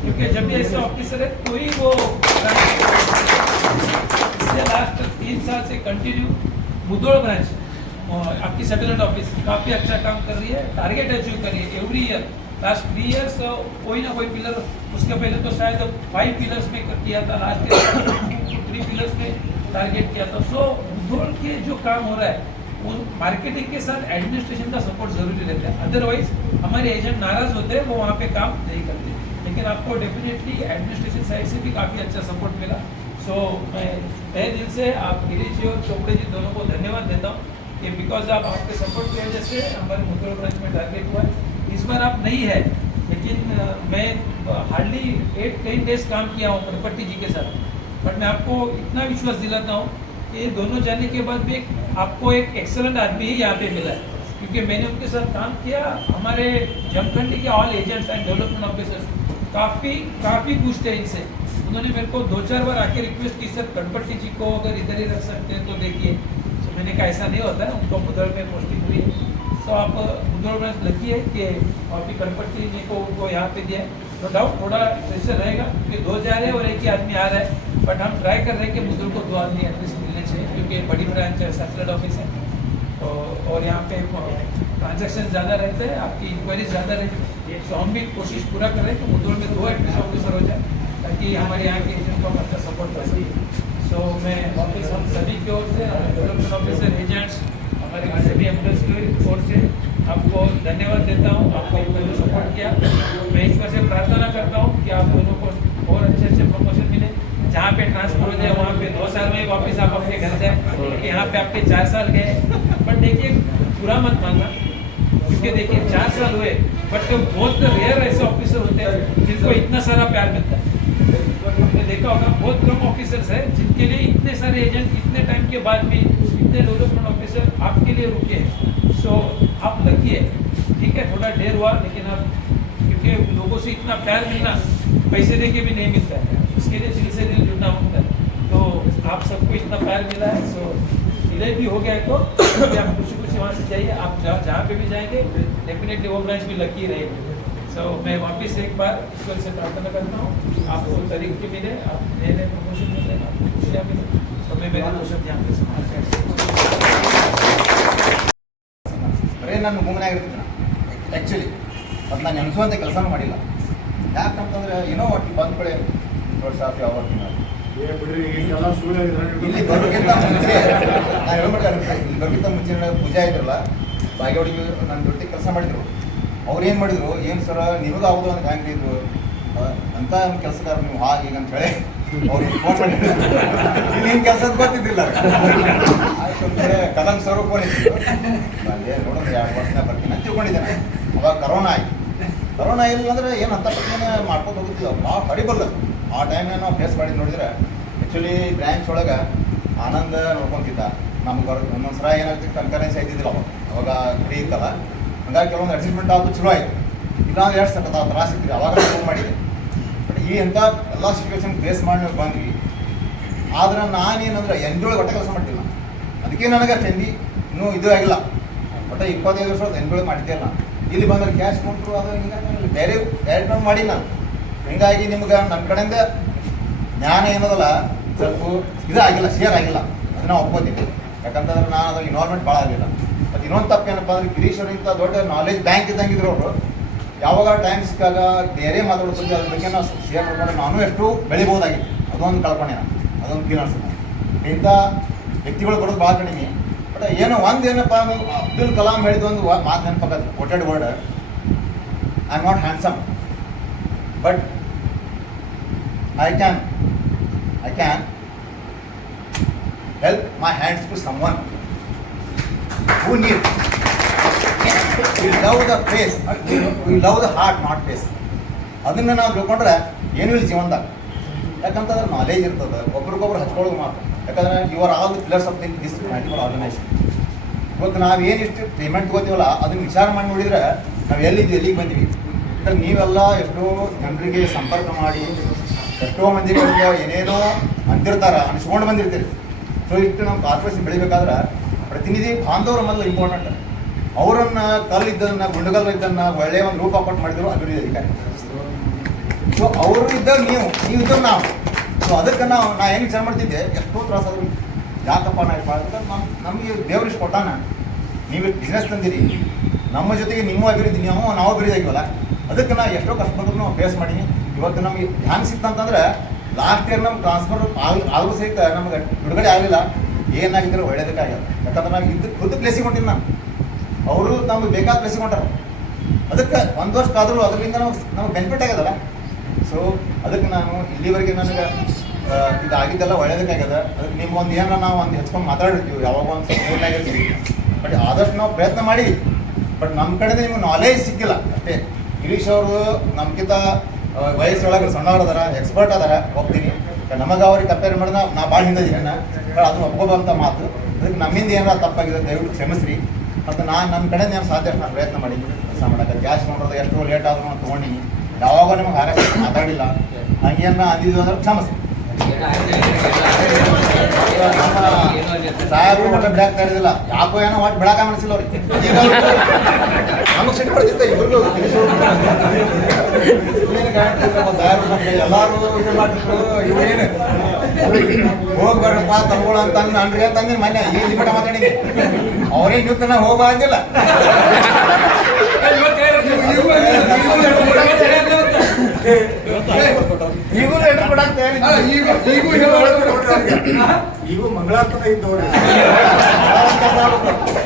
क्योंकि जब भी ऐसे ऑफिसर है तो ही वो लास्ट 3 साल से कंटिन्यू मुदोल ब्रांच आपकी सेटलमेंट ऑफिस काफ़ी अच्छा काम कर रही है, टारगेट अचीव कर रही है एवरी ईयर। लास्ट 3 ईयर्स कोई ना कोई पिलर, उसके पहले तो शायद 5 पिलर्स में किया था, लास्ट ईयर 3 पिलर्स में टारगेट किया था। सो मुदोल के जो काम हो रहा है वो मार्केटिंग के साथ एडमिनिस्ट्रेशन का सपोर्ट जरूरी रहता है, अदरवाइज हमारे एजेंट नाराज होते हैं, वो वहाँ पे काम नहीं करते। लेकिन आपको डेफिनेटली एडमिनिस्ट्रेशन साइड से भी काफ़ी अच्छा सपोर्ट मिला। सो मैं तहे दिल से आप गिरीश जी और चोपड़े जी दोनों को धन्यवाद देता हूँ कि बिकॉज आप आपके सपोर्ट की वजह से हमारे मुदोल ब्रांच में टारगेट हुआ है। इस बार आप नहीं है, लेकिन मैं हार्डली 8-10 डेज काम किया हूँ करपट्टी जी के साथ, बट मैं आपको इतना विश्वास दिलाता हूँ कि दोनों जाने के बाद भी आपको एक एक्सेलेंट आदमी ही यहाँ पे मिला है, क्योंकि मैंने उनके साथ काम किया। हमारे जमखंडी के all agents and development officers काफ़ी खुश थे इनसे। उन्होंने मेरे को 2-4 बार आके रिक्वेस्ट की, सर गणपति जी को अगर इधर ही रख सकते हैं तो देखिए। तो मैंने कहा ऐसा नहीं होता है, उनको मुदोल में पोस्टिंग हुई है, तो आप मुदोल में लकी है कि अभी गणपति जी को उनको यहाँ पे दिया है। नो डाउट थोड़ा प्रेशर रहेगा क्योंकि 2 जा रहे हैं और एक ही आदमी आ रहा है, बट हम ट्राई कर रहे हैं कि मुदोल को 2 आदमी एटलीस्ट मिलने चाहिए, क्योंकि बड़ी ब्रांच है, सेटलमेंट ऑफिस है, और यहाँ पे ट्रांजेक्शन ज़्यादा रहते हैं, आपकी इंक्वायरीज ज़्यादा रहती है। तो हम भी कोशिश पूरा कर रहे हैं कि मुदोल में 2 एटलीस्ट ऑफिसर हो जाए, ताकि हमारे यहाँ के एजेंट को अच्छा सपोर्ट कर सके। सो मैं ऑफिस हम सभी की ओर से, डेवलपमेंट ऑफिसर, एजेंट्स, हमारे सभी एम्प्लॉयज़ की ओर से आपको धन्यवाद देता हूँ, आपको जो सपोर्ट किया। मैं ईश्वर से प्रार्थना करता हूँ कि आप दोनों को और अच्छे प्रमोशन मिले, जहाँ पे ट्रांसफर हो जाए वहाँ पे 2 साल में वापस आप अपने घर जाए, क्योंकि यहाँ पे आपके 4 साल गए। बट देखिए बुरा मत मानना, क्योंकि देखिए 4 साल हुए, बट बहुत रेयर ऐसे ऑफिसर होते हैं जिनको इतना सारा प्यार मिलता है। आपने देखा होगा बहुत कम ऑफिसर्स हैं जिनके लिए इतने सारे एजेंट इतने टाइम के बाद भी, इतने डेवलपमेंट ऑफिसर आपके लिए रुके हैं। सो आप लकी है, ठीक है, थोड़ा देर हुआ, लेकिन आप, क्योंकि लोगों से इतना प्यार मिलना पैसे दे के भी नहीं मिलता है, उसके लिए दिल से दिल जुड़ना होता है। तो आप सबको इतना प्यार मिला है, सो डिले भी हो गया है तो आप खुशी वहाँ से जाइए। आप जहाँ पे भी जाएंगे डेफिनेटली वो ब्रांच भी लकी रहेगी। सो मैं वापस एक बार ईश्वर से प्रार्थना करता हूँ आपको तरीके मिले, आप नए प्रमोशन मिले, आपको खुशियाँ मिले, तो मैं मेरे 2 शब्द यहाँ पे समाप्त करता हूँ। ಬರೀ ನನ್ನ ಗುಂಗನಾಗಿರ್ತೀನಿ ಆ್ಯಕ್ಚುಲಿ ಅದು ನಾನು ಅನಿಸುವಂಥ ಕೆಲಸನೂ ಮಾಡಿಲ್ಲ. ಯಾಕಂತಂದ್ರೆ ಏನೋ ಒಟ್ಟು ಬಂದ ಕಡೆ ಶಾಪ್ ಯಾವ ಬಿಡ್ರಿ ಈಗೆಲ್ಲ ಸುಳ್ಳು ಇಲ್ಲಿ ಬರೋಕ್ಕಿಂತ ಮುಂಚೆ ನಾನು ಹೇಳ್ಬೇಕಾದ್ರೆ ಇಲ್ಲಿ ಬರೋಕ್ಕಿಂತ ಮುಂಚೆ ಪೂಜಾ ಇದ್ರಲ್ಲ ಬಾಗೇವಾಡಿಗೆ ನನ್ನ ಜೊತೆ ಕೆಲಸ ಮಾಡಿದ್ರು. ಅವ್ರು ಏನು ಮಾಡಿದ್ರು, ಏನು ಸರ ನಿಮಗೆ ಆಗೋದು ಅಂತ ಹ್ಯಾಂಗಿದ್ರು ಅಂತ ಕೆಲಸಗಾರ ನೀವು ಈಗ ಅಂತ ಹೇಳಿ ಅವ್ರಿಗೆ ಫೋನ್ ಮಾಡಿದ್ರು. ಇಲ್ಲಿ ಏನು ಕೆಲಸದ ಗೊತ್ತಿದ್ದಿಲ್ಲ. ಆಯ್ತು ಅಂದರೆ ಕದಂ ಸರ್ ಫೋನ್ ಇತ್ತು, ಅಲ್ಲೇ ನೋಡೋಣ 2 ವರ್ಷನ ಬರ್ತೀನಿ ಅಂತ ತಿಳ್ಕೊಂಡಿದ್ದೇನೆ. ಅವಾಗ ಕರೋನಾ ಆಯ್ತು. ಕರೋನಾ ಇಲ್ಲ ಅಂದರೆ ಏನು ಅಂತ ಪ್ರತಿಯೇ ಮಾಡ್ಕೊಂಡು ಹೋಗುತ್ತಿಲ್ಲ, ಭಾಳ ಹರಿಬಲ್ಲ. ಆ ಟೈಮ್ನ ನಾವು ಫೇಸ್ ಮಾಡಿ ನೋಡಿದ್ರೆ ಆ್ಯಕ್ಚುಲಿ ಬ್ರ್ಯಾಂಚ್ ಒಳಗೆ ಆನಂದ ನೋಡ್ಕೊತಿದ್ದ. ನಮ್ಗೆ ಒಂದೊಂದು ಸಲ ಏನಾಗ್ತಿತ್ತು ಕನ್ಕರೆನ್ಸಿ ಆಯ್ತಿದ್ದಿಲ್ಲ ಅವಾಗ ಫ್ರೀ ಇತ್ತಲ್ಲ, ಹಂಗಾಗಿ ಕೆಲವೊಂದು ಅಡ್ಜಸ್ಟ್ಮೆಂಟ್ ಆಗೋದು ಚಲೋ ಆಯಿತು. ಇಲ್ಲಾಂದ್ರೆ ಎಷ್ಟು ಸಖತ್ ತ್ರಾಸ ಇದ್ರಿ, ಅವಾಗ ಫೋನ್ ಮಾಡಿದೆ. ಬಟ್ ಈ ಎಂಥ ಎಲ್ಲ ಸಿಚುವೇಶನ್ ಫೇಸ್ ಮಾಡಿ ನಾವು ಬಂದ್ವಿ. ಆದ್ರೆ ನಾನೇನಂದ್ರೆ ಎಂಜೊಳಗೆ ಒಟ್ಟೆ ಕೆಲಸ ಮಾಡ್ತಿಲ್ಲ, ಅದಕ್ಕೆ ನನಗೆ ಚೆಂದಿ ಇನ್ನೂ ಇದು ಆಗಿಲ್ಲ. ಒಟ್ಟು 25 ವರ್ಷ ಎಂಜೊಳಗೆ ಮಾಡಿದ್ದೆ ಇಲ್ಲ. ಇಲ್ಲಿ ಬಂದ್ರೆ ಕ್ಯಾಶ್ ಕೊಟ್ಟರು ಅದು ಹಿಂಗೆ ಬೇರೆ ನಾವು ಮಾಡಿ ನಾನು. ಹೀಗಾಗಿ ನಿಮ್ಗೆ ನನ್ನ ಕಡೆಯಿಂದ ಜ್ಞಾನ ಏನದಲ್ಲ ಸ್ವಲ್ಪ ಇದಾಗಿಲ್ಲ, ಶೇರ್ ಆಗಿಲ್ಲ, ಅದನ್ನ ಒಪ್ಕೋತೀನಿ. ಯಾಕಂತಂದ್ರೆ ನಾನು ಅದ್ರ ಇನ್ವಾಲ್ವ್ಮೆಂಟ್ ಭಾಳ ಆಗಲಿಲ್ಲ. ಮತ್ತು ಇನ್ನೊಂದು ತಪ್ಪು ಏನಪ್ಪ ಅಂದ್ರೆ ಗಿರೀಶ್ ಅವ್ರಿಂತ ದೊಡ್ಡ ನಾಲೆಜ್ ಬ್ಯಾಂಕ್ ಇದ್ದಂಗಿದ್ರು ಅವರು. ಯಾವಾಗ ಟೈಮ್ ಸಿಕ್ಕಾಗ ಬೇರೆ ಮಾತಾಡೋದು ಅದ್ರ ಬಗ್ಗೆ ನಾವು ಶೇರ್ ಮಾಡ್ಕೊಂಡು ನಾನು ಎಷ್ಟು ಬೆಳಿಬೋದಾಗಿತ್ತು, ಅದೊಂದು ಕಲ್ಪನೆ, ಅದೊಂದು ಫೀಲ್ ಅನ್ಸುತ್ತೆ. ಇಂಥ ವ್ಯಕ್ತಿಗಳು ಬರೋದು ಭಾಳ ಕಡಿಮೆ. ಬಟ್ ಏನೋ ಒಂದು ಏನಪ್ಪ ಅಬ್ದುಲ್ ಕಲಾಂ ಹೇಳಿದ ಒಂದು ಮಾತು ನೆನಪಾಗತ್ತೆ, quoted word, I am not handsome but I can help my hands to someone who needs. We love the face, we love the heart, not face. ಅದನ್ನು ನಾವು ತಿಳ್ಕೊಂಡ್ರೆ ಏನೂ ಇಲ್ಲ ಜೀವನದಾಗ. ಯಾಕಂತಂದ್ರೆ ನಾಲೆಜ್ ಇರ್ತದೆ, ಒಬ್ರಿಗೊಬ್ರು ಹಚ್ಕೊಳ್ಳೋದು ಮಾತ್ರ. ಯಾಕಂದ್ರೆ you are all the pillars of this mathematical organisation. ಇವತ್ತು ನಾವು ಏನಿಷ್ಟು ಪೇಮೆಂಟ್ ತೊಗೋತೀವಲ್ಲ ಅದನ್ನು ವಿಚಾರ ಮಾಡಿ ನೋಡಿದರೆ ನಾವು ಎಲ್ಲಿಗೆ ಬಂದಿವಿ. ಯಾಕಂದ್ರೆ ನೀವೆಲ್ಲ ಎಷ್ಟೋ ಜನರಿಗೆ ಸಂಪರ್ಕ ಮಾಡಿ ಎಷ್ಟೋ ಮಂದಿಗಳಿಗೆ ಏನೇನೋ ಅಂತಿರ್ತಾರೆ, ಅನಿಸ್ಕೊಂಡು ಬಂದಿರ್ತೀರಿ. ಸೊ ಇಷ್ಟು ನಮ್ಮ ಕಾರ್ಪೊರೇಷನ್ ಬೆಳಿಬೇಕಾದ್ರೆ ಪ್ರತಿನಿಧಿ ಬಾಂಧವರು ಮೊದಲು ಇಂಪಾರ್ಟೆಂಟ್. ಅವರನ್ನು ಕಲ್ಲಿದ್ದನ್ನು ಗುಂಡುಗಲ್ಲು ಇದ್ದನ್ನು ಒಳ್ಳೆಯ ಒಂದು ರೂಪ ಕೊಟ್ಟು ಮಾಡಿದ್ರು ಅಭಿವೃದ್ಧಿ ಅಧಿಕಾರಿ. ಸೊ ಅವರು ಇದ್ದಾಗ ನೀವು ಇದ್ದಾಗ ನಾವು. ಸೊ ಅದಕ್ಕೆ ನಾ ಏನು ವಿಚಾರ ಮಾಡ್ತಿದ್ದೆ, ಎಷ್ಟೋ ತ್ರಾಸಾದ್ರು ಯಾಕಪ್ಪ ನಾವು ನಮಗೆ ದೇವ್ರಿಷ್ಟು ಕೊಟ್ಟಾನ, ನೀವು ಬಿಸ್ನೆಸ್ ತಂದಿರಿ, ನಮ್ಮ ಜೊತೆಗೆ ನಿಮ್ಮ ಅಭಿವೃದ್ಧಿ ನಾವು ಅಭಿವೃದ್ಧಿ ಆಗಿವಲ್ಲ, ಅದಕ್ಕೆ ನಾವು ಎಷ್ಟೋ ಕಷ್ಟಪಟ್ಟು ನಾವು ಫೇಸ್ ಮಾಡೀನಿ. ಇವತ್ತು ನಮಗೆ ಹ್ಯಾಂಗೆ ಸಿಕ್ತಂತಂದ್ರೆ ಲಾಸ್ಟ್ ಇಯರ್ ನಮ್ಗೆ ಟ್ರಾನ್ಸ್ಫರ್ ಆದರೂ ಸಹಿತ ನಮ್ಗೆ ಬಿಡುಗಡೆ ಆಗಲಿಲ್ಲ. ಏನಾಗಿದ್ರೆ ಒಳ್ಳೇದಕ್ಕಾಗಲ್ಲ. ಯಾಕಂದ್ರೆ ನಾವು ಖುದ್ದು ಪ್ಲೇಸಿಗೆ ಹೊಂಟಿನಿ ನಾನು, ಅವರು ನಮ್ಗೆ ಬೇಕಾದ ಪ್ಲೇಸಿಗೆ ಹೊಂಟಾರ. ಅದಕ್ಕೆ ಒಂದು ವರ್ಷ ಆದರೂ ಅದರಿಂದ ನಮ್ಗೆ ಬೆನಿಫಿಟ್ ಆಗ್ಯದಲ್ಲ. ಸೊ ಅದಕ್ಕೆ ನಾನು ಇಲ್ಲಿವರೆಗೆ ನನಗೆ ಇದಾಗಿದ್ದೆಲ್ಲ ಒಳ್ಳೇದಕ್ಕಾಗ್ಯದ. ಅದಕ್ಕೆ ನಿಮ್ಗೊಂದು ಏನೋ ನಾವು ಒಂದು ಹೆಚ್ಕೊಂಡು ಮಾತಾಡಿರ್ತೀವಿ, ಯಾವಾಗ ಒಂದು ಮೂರ್ನಾಗಿರ್ತೀವಿ. ಬಟ್ ಆದಷ್ಟು ನಾವು ಪ್ರಯತ್ನ ಮಾಡಿ, ಬಟ್ ನಮ್ಮ ಕಡೆಯಿಂದ ನಿಮ್ಗೆ ನಾಲೆಜ್ ಸಿಕ್ಕಿಲ್ಲ ಅಷ್ಟೇ. ಗಿರೀಶ್ ಅವರು ನಮ್ಗಿಂತ ವಯಸ್ಸೊಳಗೆ ಸಣ್ಣವ್ರು ಅದಾರ, ಎಕ್ಸ್ಪರ್ಟ್ ಅದಾರ, ಹೋಗ್ತೀನಿ. ನಮಗೆ ಅವ್ರಿಗೆ ಕಂಪೇರ್ ಮಾಡಿದ್ರೆ ನಾ ಭಾಳ ಹಿಂದಿದ್ದೀನಿ, ಅದನ್ನು ಒಪ್ಕೋಬಂತ ಮಾತು. ಅದಕ್ಕೆ ನಮ್ಮಿಂದ ಏನಾರ ತಪ್ಪಾಗಿದೆ ದಯವಿಟ್ಟು ಕ್ಷಮಿಸ್ರಿ. ಮತ್ತು ನನ್ನ ಕಡೆಯಿಂದ ಏನು ಸಾಧ್ಯ ನಾನು ಪ್ರಯತ್ನ ಮಾಡಿ ಕೆಲಸ ಮಾಡೋಕ್ಕೆ. ಕ್ಯಾಶ್ ಮಾಡೋದು ಎಷ್ಟೋ ಲೇಟ್ ಆದರೂ ನಾನು ತೊಗೊಂಡಿನಿ, ಯಾವಾಗ ನಿಮಗೆ ಹಾರ ಮಾತಾಡಿಲ್ಲ, ಹಂಗೇನ ಅಂದಿದ್ದು ಅಂದ್ರೆ ಕ್ಷಮಿಸ್ರಿ. ಸಾಹೇಬರು ಒಟ್ಟು ಬಿಡಾಕ್ ತರಿದಿಲ್ಲ, ಯಾಕೋ ಏನೋ ಒಟ್ಟು ಬಿಡಾಕ ಮನಸ್ಸಿಲ್ಲ ಅವ್ರಿಗೆ. ಈಗ ನಮಗೆ ಸಿಟ್ಟು ಬರ್ತಿದ್ದೆ ಇವ್ರಿಗೂ ಎಲ್ಲರೂ ಇದು ಮಾಡ್ತಿದ್ರು. ಇವೇನು ಹೋಗಿ ಬರಪ್ಪ ತಗೊಳ್ಳೋ ಅಂತ ಅನ್ರಿ ಅಂತಂದಿನಿ ಮೊನ್ನೆ. ಈ ಲಿಮಿಟ ಮಾತಾಡಿನಿ, ಅವ್ರೇನು ನೀವು ತನ ಹೋಗ ಅಂದಿಲ್ಲ. ಈಗೂ ಲೆಟರ್ ಕೊಡಾಕ್ ಈಗ ಮಂಗಳಾರ್ತನ ಇದ್ದವ್ರು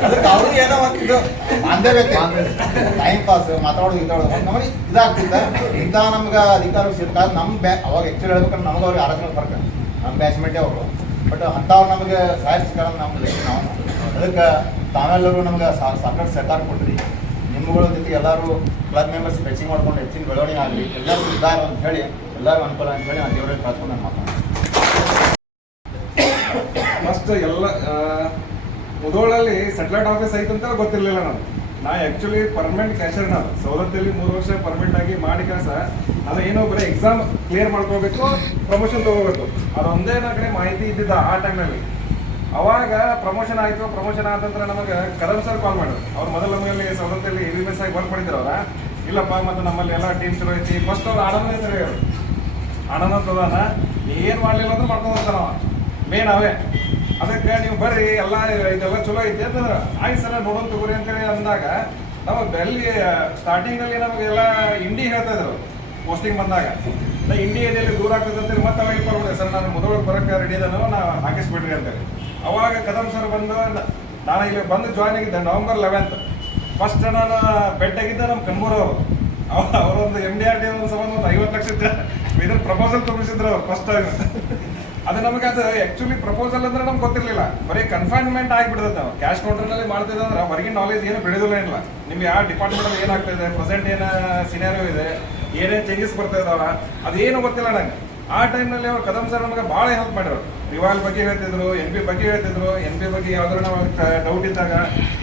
ಅದಕ್ಕೆ ಅವ್ರಿಗೆ ಏನೋ ಒಂದು ಅಂದೇ ಬೇಕು, ಟೈಮ್ ಪಾಸ್ ಮಾತಾಡೋದು ಇದಾಡೋದು ನಮಗೆ ಇದಾಗ್ತಿದ್ದ. ಇಂಥ ನಮ್ಗೆ ಅಧಿಕಾರ ಸಿಗ್ತಾ ನಮ್ಮ ಅವಾಗ ಆ್ಯಕ್ಚುಲಿ ಹೇಳ್ಬೇಕಂದ್ರೆ ನಮ್ಗೆ ಅವ್ರಿಗೆ 6 ತಿಂಗಳು ಫರ್ಕ, ನಮ್ಮ ಬ್ಯಾಚ್ಮೆಂಟೇ ಅವರು. ಬಟ್ ಅಂಥವ್ರು ನಮಗೆ ಸಹಾಯ ಸಿಗೋದು ನಮ್ಗೆ ನಾವು. ಅದಕ್ಕೆ ತಾವೆಲ್ಲರೂ ನಮ್ಗೆ ಸಾಕಷ್ಟು ಸಹಕಾರ ಕೊಡ್ತೀವಿ. ನಿಮ್ಮಗಳ ಜೊತೆಗೆ ಎಲ್ಲರೂ ಕ್ಲಬ್ ಮೆಂಬರ್ಸ್ ಟಚಿಂಗ್ ಮಾಡ್ಕೊಂಡು ಹೆಚ್ಚಿನ ಬೆಳವಣಿಗೆ ಆಗಲಿ, ಎಲ್ಲರೂ ಇದ್ದಾರೆ ಅಂತ ಹೇಳಿ, ಎಲ್ಲರೂ ಅನುಕೂಲ ಅಂತ ಹೇಳಿ ನಾನು ದೇವರಲ್ಲಿ ಕಳ್ಕೊಂಡು ನಾನು ಮಾತಾಡ್ತೀನಿ. ಫಸ್ಟ್ ಎಲ್ಲ ಮುಧೋಳಲ್ಲಿ ಸೆಟ್ಲೈಟ್ ಆಫೀಸ್ ಐತೆ ಅಂತ ಗೊತ್ತಿರಲಿಲ್ಲ ನಾನು ಆ್ಯಕ್ಚುಲಿ ಪರ್ಮನೆಂಟ್ ಕ್ಯಾಶರ್. ನಾನು ಸವಲತ್ತಲ್ಲಿ 3 ವರ್ಷ ಪರ್ಮನೆಂಟ್ ಆಗಿ ಮಾಡಿ ಕೆಲಸ. ನಾನು ಏನೋ ಬರೀ ಎಕ್ಸಾಮ್ ಕ್ಲಿಯರ್ ಮಾಡ್ಕೋಬೇಕು, ಪ್ರಮೋಷನ್ ತೊಗೋಬೇಕು, ಅದೊಂದೇ ನನ್ನ ಕಡೆ ಮಾಹಿತಿ ಇದ್ದಿದ್ದ ಆ ಟೈಮ್ನಲ್ಲಿ. ಅವಾಗ ಪ್ರಮೋಷನ್ ಆಯಿತು. ಪ್ರಮೋಷನ್ ಆದ ನಂತರ ನಮಗೆ ಕರಮ್ ಸರ್ ಕಾಲ್ ಮಾಡಿದ್ರು. ಅವ್ರು ಮೊದಲು ನಮ್ಮಲ್ಲಿ ಸವಲತ್ತಲ್ಲಿ AVMS ಆಗಿ ವರ್ಕ್ ಮಾಡಿದ್ರು. ಅವರ ಇಲ್ಲಪ್ಪ ಮತ್ತು ನಮ್ಮಲ್ಲಿ ಎಲ್ಲ ಟೀಮ್ ಚಲೋ ಐತಿ. ಫಸ್ಟ್ ಅವ್ರು ಆನಂದನೇ ಸರಿ ಅವರು ಆನಂದ ಅಂತದಾನ ಏನು ಮಾಡಲಿಲ್ಲ ಅಂದ್ರೆ ಮಾಡ್ಕೊಂಡು ಹೋಗ್ತಾನ ಮೇನ್ ಅವೇ. ಅದಕ್ಕೆ ನೀವು ಬರ್ರಿ ಎಲ್ಲ ಇದೆಲ್ಲ ಚಲೋ ಐತಿ ಅಂತಂದ್ರೆ ಆಯ್ತು ಸರ ನೋಡೋಣ ತಗೋರಿ ಅಂತೇಳಿ ಅಂದಾಗ ನಮಗೆ ಅಲ್ಲಿ ಸ್ಟಾರ್ಟಿಂಗಲ್ಲಿ ನಮಗೆಲ್ಲ ಇಂಡಿ ಹೇಳ್ತಾ ಇದ್ರು ಪೋಸ್ಟಿಂಗ್ ಬಂದಾಗ. ಇಂಡಿ ಏನಿಲ್ಲ ದೂರ ಆಗ್ತದೆ ಅಂತೇಳಿ ಮತ್ತೆ ಅವಾಗ ಕಾಲ್ ಮಾಡಿದೆ, ಸರ್ ನಾನು ಮೊದಲು ಬರೋಕ್ಕೆ ರೆಡಿ ಇದನ್ನು ನಾವು ಹಾಕಿಸ್ಬಿಡ್ರಿ ಅಂತೇಳಿ. ಅವಾಗ ಕದಮ್ ಸರ್ ಬಂದು ನಾನು ಇಲ್ಲಿ ಬಂದು ಜಾಯ್ನ್ ಆಗಿದ್ದೆ November 11th. ಫಸ್ಟ್ ನಾನು ಬೆಡ್ ಆಗಿದ್ದೆ ನಮ್ಮ ಕಣ್ಮೂರು ಅವರೊಂದು MDRT ಒಂದು ಸಂಬಂಧ ಒಂದು 50 ಲಕ್ಷದ ಇದ್ರ ಪ್ರಪೋಸಲ್ ತೋರಿಸಿದ್ರು ಅವ್ರು ಫಸ್ಟ್ ಟೈಮ್. ಅದು ನಮಗೆ ಅದು ಆ್ಯಕ್ಚುಲಿ ಪ್ರಪೋಸಲ್ ಅಂದ್ರೆ ನಮ್ಗೆ ಗೊತ್ತಿರಲಿಲ್ಲ, ಬರೀ ಕನ್ಫೈನ್ಮೆಂಟ್ ಆಗಿಬಿಡ್ತದೆ. ನಾವು ಕ್ಯಾಶ್ ಕೌಂಟರ್ನಲ್ಲಿ ಮಾಡ್ತಿದ್ದೆ ಅಂದ್ರೆ ಹೊರಗಿನ ನಾಲೆಜ್ ಏನು ಬೆಳೆದಿಲ್ಲ ಏನಿಲ್ಲ. ನಿಮ್ಗೆ ಯಾವ ಡಿಪಾರ್ಟ್ಮೆಂಟಲ್ಲಿ ಏನಾಗ್ತಾ ಇದೆ, ಪ್ರೆಸೆಂಟ್ ಏನು ಸಿನಾರಿಯೋ ಇದೆ, ಏನೇನು ಚೇಂಜಸ್ ಬರ್ತಾ ಇದಾವ ಅದೇನು ಗೊತ್ತಿಲ್ಲ ನಂಗೆ. ಆ ಟೈಮ್ನಲ್ಲಿ ಅವ್ರು ಕದಮ್ ಸರ್ ನಮಗೆ ಭಾಳ ಹೆಲ್ಪ್ ಮಾಡಿದ್ರು. ರಿವಾಲ್ ಬಗ್ಗೆ ಹೇಳ್ತಿದ್ರು, NP ಬಗ್ಗೆ ಹೇಳ್ತಿದ್ರು. NP ಬಗ್ಗೆ ಯಾವ್ದಾದ್ರು ನಾವು ಡೌಟ್ ಇದ್ದಾಗ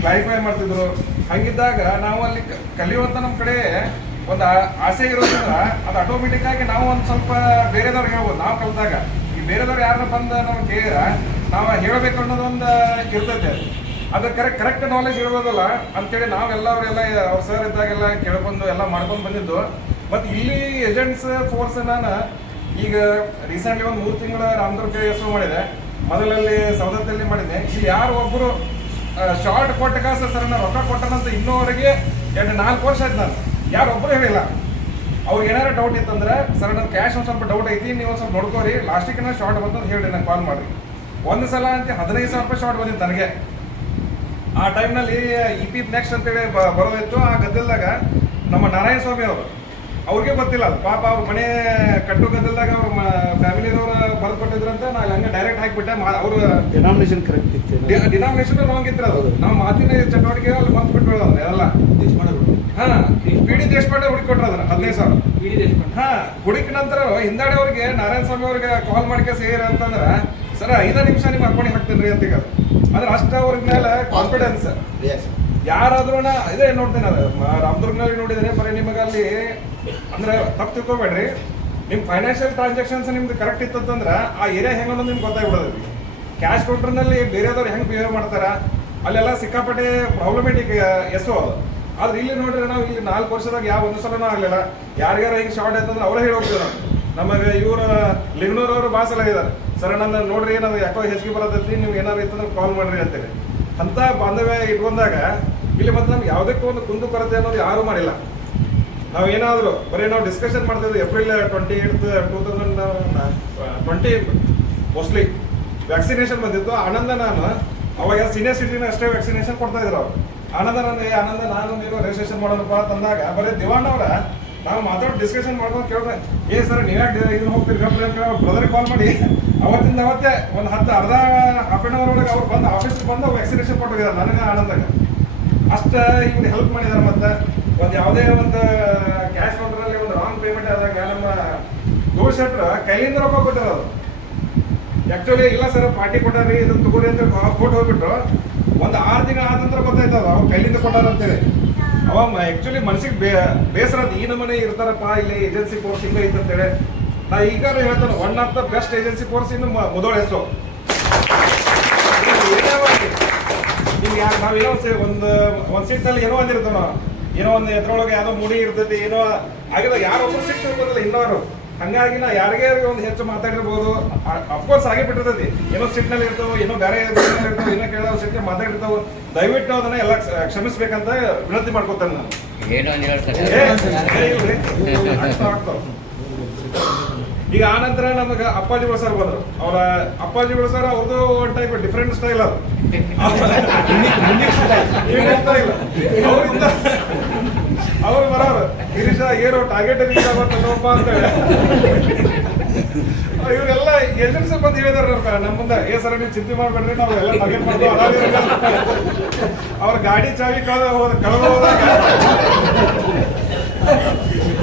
ಕ್ಲಾರಿಫೈ ಮಾಡ್ತಿದ್ರು. ಹಂಗಿದ್ದಾಗ ನಾವು ಅಲ್ಲಿ ಕಲಿಯುವಂಥ ನಮ್ಮ ಕಡೆ ಒಂದು ಆಸೆ ಇರೋದ್ರಿಂದ ಅದು ಆಟೋಮೆಟಿಕ್ ಆಗಿ ನಾವು ಒಂದು ಸ್ವಲ್ಪ ಬೇರೆದವ್ರಿಗೆ ಹೇಳ್ಬೋದು. ನಾವು ಕಲಿತಾಗ ಈ ಬೇರೆದವ್ರು ಯಾರನ್ನ ಬಂದು ನಮ್ಗೆ ಕೇಳಿರ ನಾವು ಹೇಳಬೇಕು ಅನ್ನೋದೊಂದು ಇರ್ತೈತೆ. ಅದು ಕರೆಕ್ಟ್ ನಾಲೆಜ್ ಇರ್ಬೋದಲ್ಲ ಅಂತೇಳಿ ನಾವೆಲ್ಲವರೆಲ್ಲ ಅವ್ರ ಸರ್ ಇದ್ದಾಗೆಲ್ಲ ಕೇಳ್ಕೊಂಡು ಎಲ್ಲ ಮಾಡ್ಕೊಂಡು ಬಂದಿದ್ದು. ಮತ್ತು ಇಲ್ಲಿ ಏಜೆಂಟ್ಸ್ ಫೋರ್ಸ್ ನಾನು ಈಗ ರೀಸೆಂಟ್ಲಿ ಒಂದು 3 ತಿಂಗಳ ರಾಮದುರ್ಗ ಹೆಸರು ಮಾಡಿದೆ. ಮೊದಲಲ್ಲಿ ಸೌದತ್ತಲ್ಲಿ ಮಾಡಿದ್ದೆ. ಇಲ್ಲಿ ಯಾರು ಒಬ್ಬರು ಶಾರ್ಟ್ ಕೊಟ್ಟ ಕಾಸ ಸರ್ ನಾನು ರೊಕ್ಕ ಕೊಟ್ಟನಂತ ಇನ್ನೂವರೆಗೆ 4 ವರ್ಷ ಆಯ್ತು ನಾನು ಯಾರೊಬ್ಬರು ಹೇಳಿಲ್ಲ. ಅವ್ರಿಗೆ ಏನಾರು ಡೌಟ್ ಇತ್ತಂದ್ರೆ ಸರ್ ನನ್ನ ಕ್ಯಾಶ್ ಒಂದು ಸ್ವಲ್ಪ ಡೌಟ್ ಐತಿ, ನೀವು ಒಂದು ಸ್ವಲ್ಪ ನೋಡ್ಕೋರಿ, ಲಾಸ್ಟಿಗೆ ನಾನು ಶಾರ್ಟ್ ಬಂದು ಹೇಳ್ರಿ, ನಂಗೆ ಕಾಲ್ ಮಾಡಿರಿ. ಒಂದು ಸಲ ಅಂತ 15,000 ರೂಪಾಯಿ ಶಾರ್ಟ್ ಬಂದಿತ್ತು ನನಗೆ. ಆ ಟೈಮ್ನಲ್ಲಿ EP ನೆಕ್ಸ್ಟ್ ಅಂತೇಳಿ ಬರೋದಿತ್ತು. ಆ ಗದ್ದಲ್ದಾಗ ನಮ್ಮ ನಾರಾಯಣ ಸ್ವಾಮಿ ಅವರು, ಅವ್ರಿಗೆ ಗೊತ್ತಿಲ್ಲ ಅದು ಪಾಪ, ಅವ್ರ ಮನೆ ಕಟ್ಟು ಗದ್ದಲ್ದಾಗ ಅವ್ರ ಫ್ಯಾಮಿಲಿದವ್ರು ಬರೆದು ಕೊಟ್ಟಿದ್ರಂತ ನಾನು ಹಂಗೆ ಡೈರೆಕ್ಟ್ ಹಾಕಿಬಿಟ್ಟೆ. ಅವರು ಡಿನಾಮಿನೇಷನ್ ಕರೆಕ್ಟ್ ಇತ್ತು, ಡಿನಾಮಿನೇಷನ್ ರಾಂಗ್ ಇತ್ತು. ಅದು ನಾವು ಮಾತಿನ ಚಟುವಟಿಕೆ ಅಲ್ಲಿ ಬಂದು ಬಿಟ್ಟು ಎಲ್ಲ PD ದೇಶಪಾಂಡೆ ಹುಡುಕೊಟ್ರು ಅದನ್ನ 15,000. ಹುಡುಕಿ ನಂತರ ಹಿಂದಾಡೆ ಅವ್ರಿಗೆ ನಾರಾಯಣ ಸ್ವಾಮಿ ಅವ್ರಿಗೆ ಕಾಲ್ ಮಾಡ್ಕೆ ಸೇರಿ ಅಂತಂದ್ರೆ ಸರ್ 5 ನಿಮಿಷ ನಿಮ್ಮ ಅಕೌಂಟಿಗೆ ಹಾಕ್ತೀನಿ ರೀ ಅಂತ. ಅಂದ್ರೆ ಅಷ್ಟ ಅವ್ರ ಮೇಲೆ ಕಾನ್ಫಿಡೆನ್ಸ್. ಯಾರಾದ್ರೂ ಇದೇ ನೋಡ್ತೀನಿ, ಅದು ರಾಮದುರ್ಗನಲ್ಲಿ ನೋಡಿದ್ರೆ ಬರೀ ನಿಮಗೆ ಅಲ್ಲಿ ಅಂದ್ರೆ ತಪ್ಪು ತಿಳ್ಕೊಬೇಡ್ರಿ, ನಿಮ್ ಫೈನಾನ್ಷಿಯಲ್ ಟ್ರಾನ್ಸಾಕ್ಷನ್ಸ್ ನಿಮ್ದು ಕರೆಕ್ಟ್ ಇತ್ತಂದ್ರೆ ಆ ಏರಿಯಾ ಹೆಂಗನ್ನೋದು ನಿಮ್ಗೆ ಗೊತ್ತಾಗ್ಬಿಡೋದ್ರಿ. ಕ್ಯಾಶ್ ಕೌಂಟರ್ನಲ್ಲಿ ಬೇರೆದವ್ರು ಹೆಂಗೆ ಬಿಹೇವ್ ಮಾಡ್ತಾರ ಅಲ್ಲೆಲ್ಲ ಸಿಕ್ಕಾಪಟ್ಟೆ ಪ್ರಾಬ್ಲಮೆಟಿಕ್ ಎಸ್ಸು ಅದು. ಆದ್ರೆ ಇಲ್ಲಿ ನೋಡ್ರಿ ನಾವು ಇಲ್ಲಿ 4 ವರ್ಷದಾಗ ಯಾವ ಒಂದು ಸಲನೂ ಆಗಲಿಲ್ಲ. ಯಾರ್ಯಾರು ಹಿಂಗೆ ಶಾರ್ಟ್ ಆಯ್ತಂದ್ರೆ ಅವರೇ ಹೇಳಿ ಹೋಗ್ತೀವಿ ನಾವು. ನಮಗೆ ಇವ್ರ ಲಿಂಗನೂರವರು ಭಾಳ ಇದ್ದಾರೆ, ಸರ್ ನನ್ನ ನೋಡ್ರಿ ನಾನು ಯಾಕೋ ಹೆಚ್ಚಿಗೆ ಬರೋದೈತಿ, ನೀವು ಏನಾರು ಇತ್ತಂದ್ರೆ ಕಾಲ್ ಮಾಡ್ರಿ ಅಂತೇಳಿ. ಅಂತ ಬಾಂಧವ್ಯ ಇಟ್ಕೊಂಡಾಗ ಇಲ್ಲಿ ಮತ್ತೆ ನಮ್ಗೆ ಯಾವುದಕ್ಕೂ ಒಂದು ಕುಂದು ಕೊರತೆ ಅನ್ನೋದು ಯಾರೂ ಮಾಡಿಲ್ಲ. ನಾವು ಏನಾದರೂ ಬರೀ ನಾವು ಡಿಸ್ಕಷನ್ ಮಾಡ್ತಿದ್ವಿ. April 28, 2020 ಮೋಸ್ಟ್ಲಿ ವ್ಯಾಕ್ಸಿನೇಷನ್ ಬಂದಿತ್ತು. ಆನಂದ ನಾನು ಅವಾಗ ಸೀನಿಯರ್ ಸಿಟಿನ ಅಷ್ಟೇ ವ್ಯಾಕ್ಸಿನೇಷನ್ ಕೊಡ್ತಾ ಇದ್ರು ಅವರು. ಆನಂದ ನಾನು ನೀವು ರಿಜಿಸ್ಟ್ರೇಷನ್ ಮಾಡೋಣಪ್ಪ ತಂದಾಗ ಬರೀ ದಿವಾನ್ ಅವರ ನಾವು ಮಾತಾಡಿ ಡಿಸ್ಕಷನ್ ಮಾಡ್ಕೊಂಡು ಕೇಳಿದ್ರೆ ಸರ್ ನೀವ್ಯಾಕೆ ಇದನ್ನ ಹೋಗ್ತೀರಿ ಗಪ್ರಿ ಅಂತ ಬ್ರದರ್ಗೆ ಕಾಲ್ ಮಾಡಿ ಅವತ್ತಿಂದ ಅವತ್ತೇ ಒಂದು ಹಾಫ್ ಆನ್ ಅವರ್ ಒಳಗೆ ಅವ್ರು ಬಂದು ಆಫೀಸ್ಗೆ ಬಂದು ವ್ಯಾಕ್ಸಿನೇಷನ್ ಕೊಟ್ಟೋಗಿದ್ದಾರೆ ನನಗೆ ಆನಂದಾಗ. ಅಷ್ಟು ಇವ್ರು ಹೆಲ್ಪ್ ಮಾಡಿದ್ದಾರೆ. ಮತ್ತೆ ಒಂದು ಯಾವುದೇ ಒಂದು ಕ್ಯಾಶ್ ಕೌಂಟರಲ್ಲಿ ಒಂದು ರಾಂಗ್ ಪೇಮೆಂಟ್ ಆದಾಗ ನಮ್ಮ ದೂರ್ ಶೆಟ್ರ್ ಕೈಲಿಂದ ರೊಕ್ಕ ಕೊಟ್ಟಿರೋದು. ಆ್ಯಕ್ಚುಲಿ ಇಲ್ಲ ಸರ್ ಪಾರ್ಟಿ ಕೊಟ್ಟಾರಿ ಇದನ್ನು ತಗೋರಿ ಅಂತ ಕೊಟ್ಟು ಹೋಗ್ಬಿಟ್ರು. ಒಂದು 6 ದಿನ ಆದ ನಂತರ ಗೊತ್ತಾಯ್ತದ ಅವ್ರು ಕೈಲಿಂದ ಕೊಟ್ಟಾರ ಅಂತೇಳಿ. ಅವ ಆ್ಯಕ್ಚುಲಿ ಮನಸ್ಸಿಗೆ ಬೇಸರ ಈ ನಮನೆ ಇರ್ತಾರಪ್ಪ ಇಲ್ಲಿ ಏಜೆನ್ಸಿ ಫೋರ್ಸ್ ಹಿಂಗೆ ಐತಂತೇಳಿ. ನಾ ಈಗಾರು ಹೇಳ್ತಾನೆ, one of the best agency force ಇನ್ನು ಮುಧೋಳ ಹೆಸರು. ನಿಮ್ಗೆ ಯಾಕೆ ನಾವೇನೋ ಒಂದು ಸೀಟ್ನಲ್ಲಿ ಏನೋ ಒಂದಿರ್ತಾವ ನಾವು, ಏನೋ ಒಂದು ಎದ್ರೊಳಗೆ ಯಾವುದೋ ಮುಡಿ ಇರ್ತೈತಿ, ಏನೋ ಆಗಿದ ಯಾರೊಬ್ಬರು ಸಿಕ್ತಿರ್ಬೋದಿಲ್ಲ ಇನ್ನೋರು. ಹಂಗಾಗಿ ನಾ ಯಾರಿಗೆ ಒಂದು ಹೆಚ್ಚು ಮಾತಾಡಿರ್ಬೋದು. ಅಫ್ಕೋರ್ಸ್ ಆಗೇ ಬಿಟ್ಟಿರ್ತೈತಿ, ಏನೋ ಸಿಟ್ನಲ್ಲಿ ಇರ್ತಾವೆ, ಏನೋ ಬೇರೆ ಇರ್ತಾವೆ, ಏನೋ ಕೇಳೋ ಸಿಟ್ಟು ಮಾತಾಡಿರ್ತಾವೆ. ದಯವಿಟ್ಟು ಅದನ್ನ ಎಲ್ಲ ಕ್ಷಮಿಸ್ಬೇಕಂತ ವಿನಂತಿ ಮಾಡ್ಕೊತೇನೆ ನಾನು. ಈಗ ಆನಂತರ ನಮಗೆ ಅಪ್ಪಾಜಿಗಳು ಸರ್ ಬಂದರು. ಅವರ ಅಪ್ಪಾಜಿಗಳು ಸರ್ ಅವ್ರದ್ದು ಒಂದು ಟೈಪ್ ಡಿಫ್ರೆಂಟ್ ಸ್ಟೈಲ್ ಅದು. ಅವ್ರು ಬರೋರು ಗಿರೀಶ ಏನು ಟಾರ್ಗೆಟ್ ಬಂತಪ್ಪ ಅಂತೇಳಿ ಇವರೆಲ್ಲ ಏಜೆನ್ಸಿ ಬಂದು ಹೇಳಿದಾರ ನಮ್ಮ ಮುಂದೆ, ಸರ್ ನೀವು ಚಿಂತೆ ಮಾಡ್ಬೇಡ್ರಿ ನಾವು ಎಲ್ಲ ಟಾರ್ಗೆಟ್ ಮಾಡ್ತೀವಿ. ಅವ್ರ ಗಾಡಿ ಚಾವಿ ಕಳೆದ ಹೋದಾಗ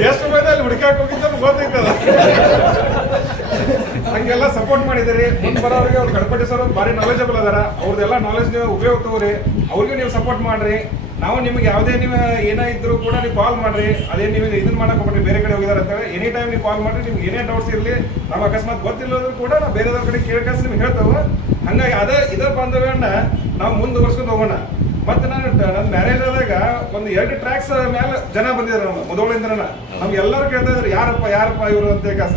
ಎಷ್ಟು ಮೇಲೆ ಅಲ್ಲಿ ಹುಡುಕಾಕ್ ಹೋಗಿದ್ದ ಗೊತ್ತೈತದ. ಹಂಗೆಲ್ಲ ಸಪೋರ್ಟ್ ಮಾಡಿದಿರಿ. ಮುಂದೆ ಬರೋರಿಗೆ ಅವ್ರು ಗಣಪತಿ ಸರ್ ಭಾರಿ ನಾಲೆಜಬಲ್ ಅದಾರ. ಅವ್ರದ್ದೆಲ್ಲ ನಾಲೆಜ್ ನೀವು ಉಪಯೋಗ ತಗೋರಿ, ಅವ್ರಿಗೆ ನೀವು ಸಪೋರ್ಟ್ ಮಾಡ್ರಿ. ನಾವು ನಿಮ್ಗೆ ಯಾವುದೇ ನೀವು ಏನೇ ಇದ್ರು ಕೂಡ ನೀವು ಕಾಲ್ ಮಾಡ್ರಿ. ಅದೇ ನೀವು ಇದನ್ನ ಮಾಡಕ್ ಹೋಗ್ರಿ ಬೇರೆ ಕಡೆ ಹೋಗಿದಾರೆ ಅಂತೇಳಿ ಎನಿ ಟೈಮ್ ನೀವು ಕಾಲ್ ಮಾಡ್ರಿ. ನಿಮ್ಗೆ ಏನೇ ಡೌಟ್ಸ್ ಇರಲಿ, ನಾವು ಅಕಸ್ಮಾತ್ ಗೊತ್ತಿಲ್ಲದ್ರು ಕೂಡ ನಾವು ಬೇರೆದವ್ರ ಕಡೆ ಕೇಳ್ಕಸ್ ನಿಮ್ಗೆ ಹೇಳ್ತೇವೆ. ಹಂಗಾಗಿ ಇದೇ ಬಾಂಧವ್ಯನ ನಾವು ಮುಂದುವರ್ಸ್ಕೊಂಡು ಹೋಗೋಣ. ಮತ್ತೆ ನನ್ನ ಮ್ಯಾರೇಜ್ ಆದಾಗ ಒಂದು 2 ಟ್ರ್ಯಾಕ್ಸ್ ಮೇಲೆ ಜನ ಬಂದಿದ್ದಾರೆ ನಮ್ಮ ಮುಧೋಳಿಂದ. ನಮ್ಗೆ ಎಲ್ಲರೂ ಕೇಳ್ತಾ ಇದ್ರು ಯಾರಪ್ಪ ಇವರು ಅಂತ ಕಾಸ.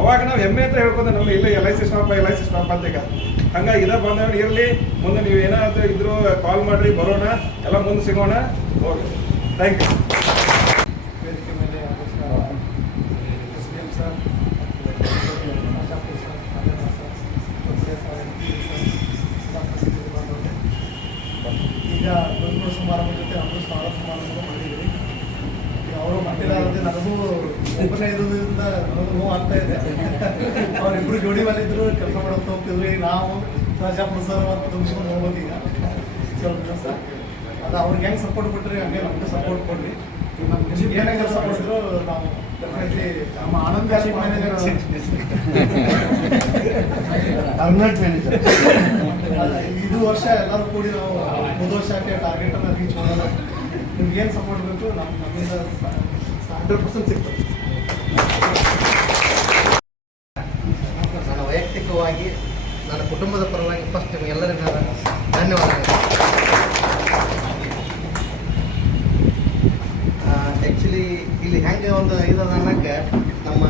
ಅವಾಗ ನಾವು ಹೆಮ್ಮೆ ಅಂತ ಹೇಳ್ಕೊಂಡೆ ನಮ್ಗೆ ಇಲ್ಲ LIC ಸ್ಟಾಪ್ ಅಂತ ಈಗ. ಹಂಗಾಗಿ ಇದೇ ಬಾಂಧವ್ಯ ಇರಲಿ. ಮುಂದೆ ನೀವು ಏನಾದ್ರು ಇದ್ರು ಕಾಲ್ ಮಾಡ್ರಿ, ಬರೋಣ, ಎಲ್ಲ ಮುಂದೆ ಸಿಗೋಣ. Okay, thank you. ವೇದಿಕೆ ಮೇಲೆ SDM ಸರ್, ಈಗ ದೊಡ್ಡ ಸಮಾರಂಭ ಜೊತೆ ನಮ್ಮದು ಸ್ವಾಗತ ಸಮಾರಂಭ ಮಾಡಿದ್ದೀವಿ. ಅವರು ಮಾಡಿದಾರಂತೆ ನನಗೂ ಒಬ್ಬನೇ ಇರೋದ್ರಿಂದ ನನಗೂ ನೋವು ಆಗ್ತಾ ಇದೆ. ಅವರಿಬ್ಬರು ಜೋಡಿ ಮೇಲೆ ಇದ್ರು ಕೆಲಸ ಮಾಡೋಕೆ ಹೋಗ್ತಿದ್ವಿ. ನಾವು ರಾಜಾಪುರ ಸರ್ ಮತ್ತು ತುಂಬಿಸ್ಕೊಂಡು ಹೋಗ್ಬೋದು. ಈಗ ಸ್ವಲ್ಪ ಸರ್ ಅದು ಅವ್ರಿಗೆ ಹೆಂಗೆ ಸಪೋರ್ಟ್ ಕೊಟ್ಟರೆ ಹಂಗೆ ನಮಗೆ ಸಪೋರ್ಟ್ ಕೊಡ್ರಿ. ನಮ್ಗೆ ಏನಾಗ ಸಪೋರ್ಟ್ ಇದ್ರು ನಾವು ಡೆಫಿನೆಟ್ಲಿ ನಮ್ಮ ಆನಂದ್ ಶಾಖೆ ಮ್ಯಾನೇಜರ್ ಇದು ವರ್ಷ ಎಲ್ಲರೂ ಕೂಡಿ ನಾವು 3 ಶಾಖೆ ಟಾರ್ಗೆಟನ್ನು ರೀಚ್ ಮಾಡೋಣ. ನಿಮ್ಗೆ ಏನು ಸಪೋರ್ಟ್ ಬೇಕು ನಮ್ಮಿಂದ 100% ಸಿಗ್ತದೆ. ನನ್ನ ವೈಯಕ್ತಿಕವಾಗಿ ನನ್ನ ಕುಟುಂಬದ ಪರವಾಗಿ ಫಸ್ಟ್ ನಿಮಗೆಲ್ಲರಿಗೂ ಧನ್ಯವಾದಗಳು. ಆ್ಯಕ್ಚುಲಿ ಇಲ್ಲಿ ಹೆಂಗೆ ಒಂದು ಇದದ ಅನ್ನಕ್ಕೆ ನಮ್ಮ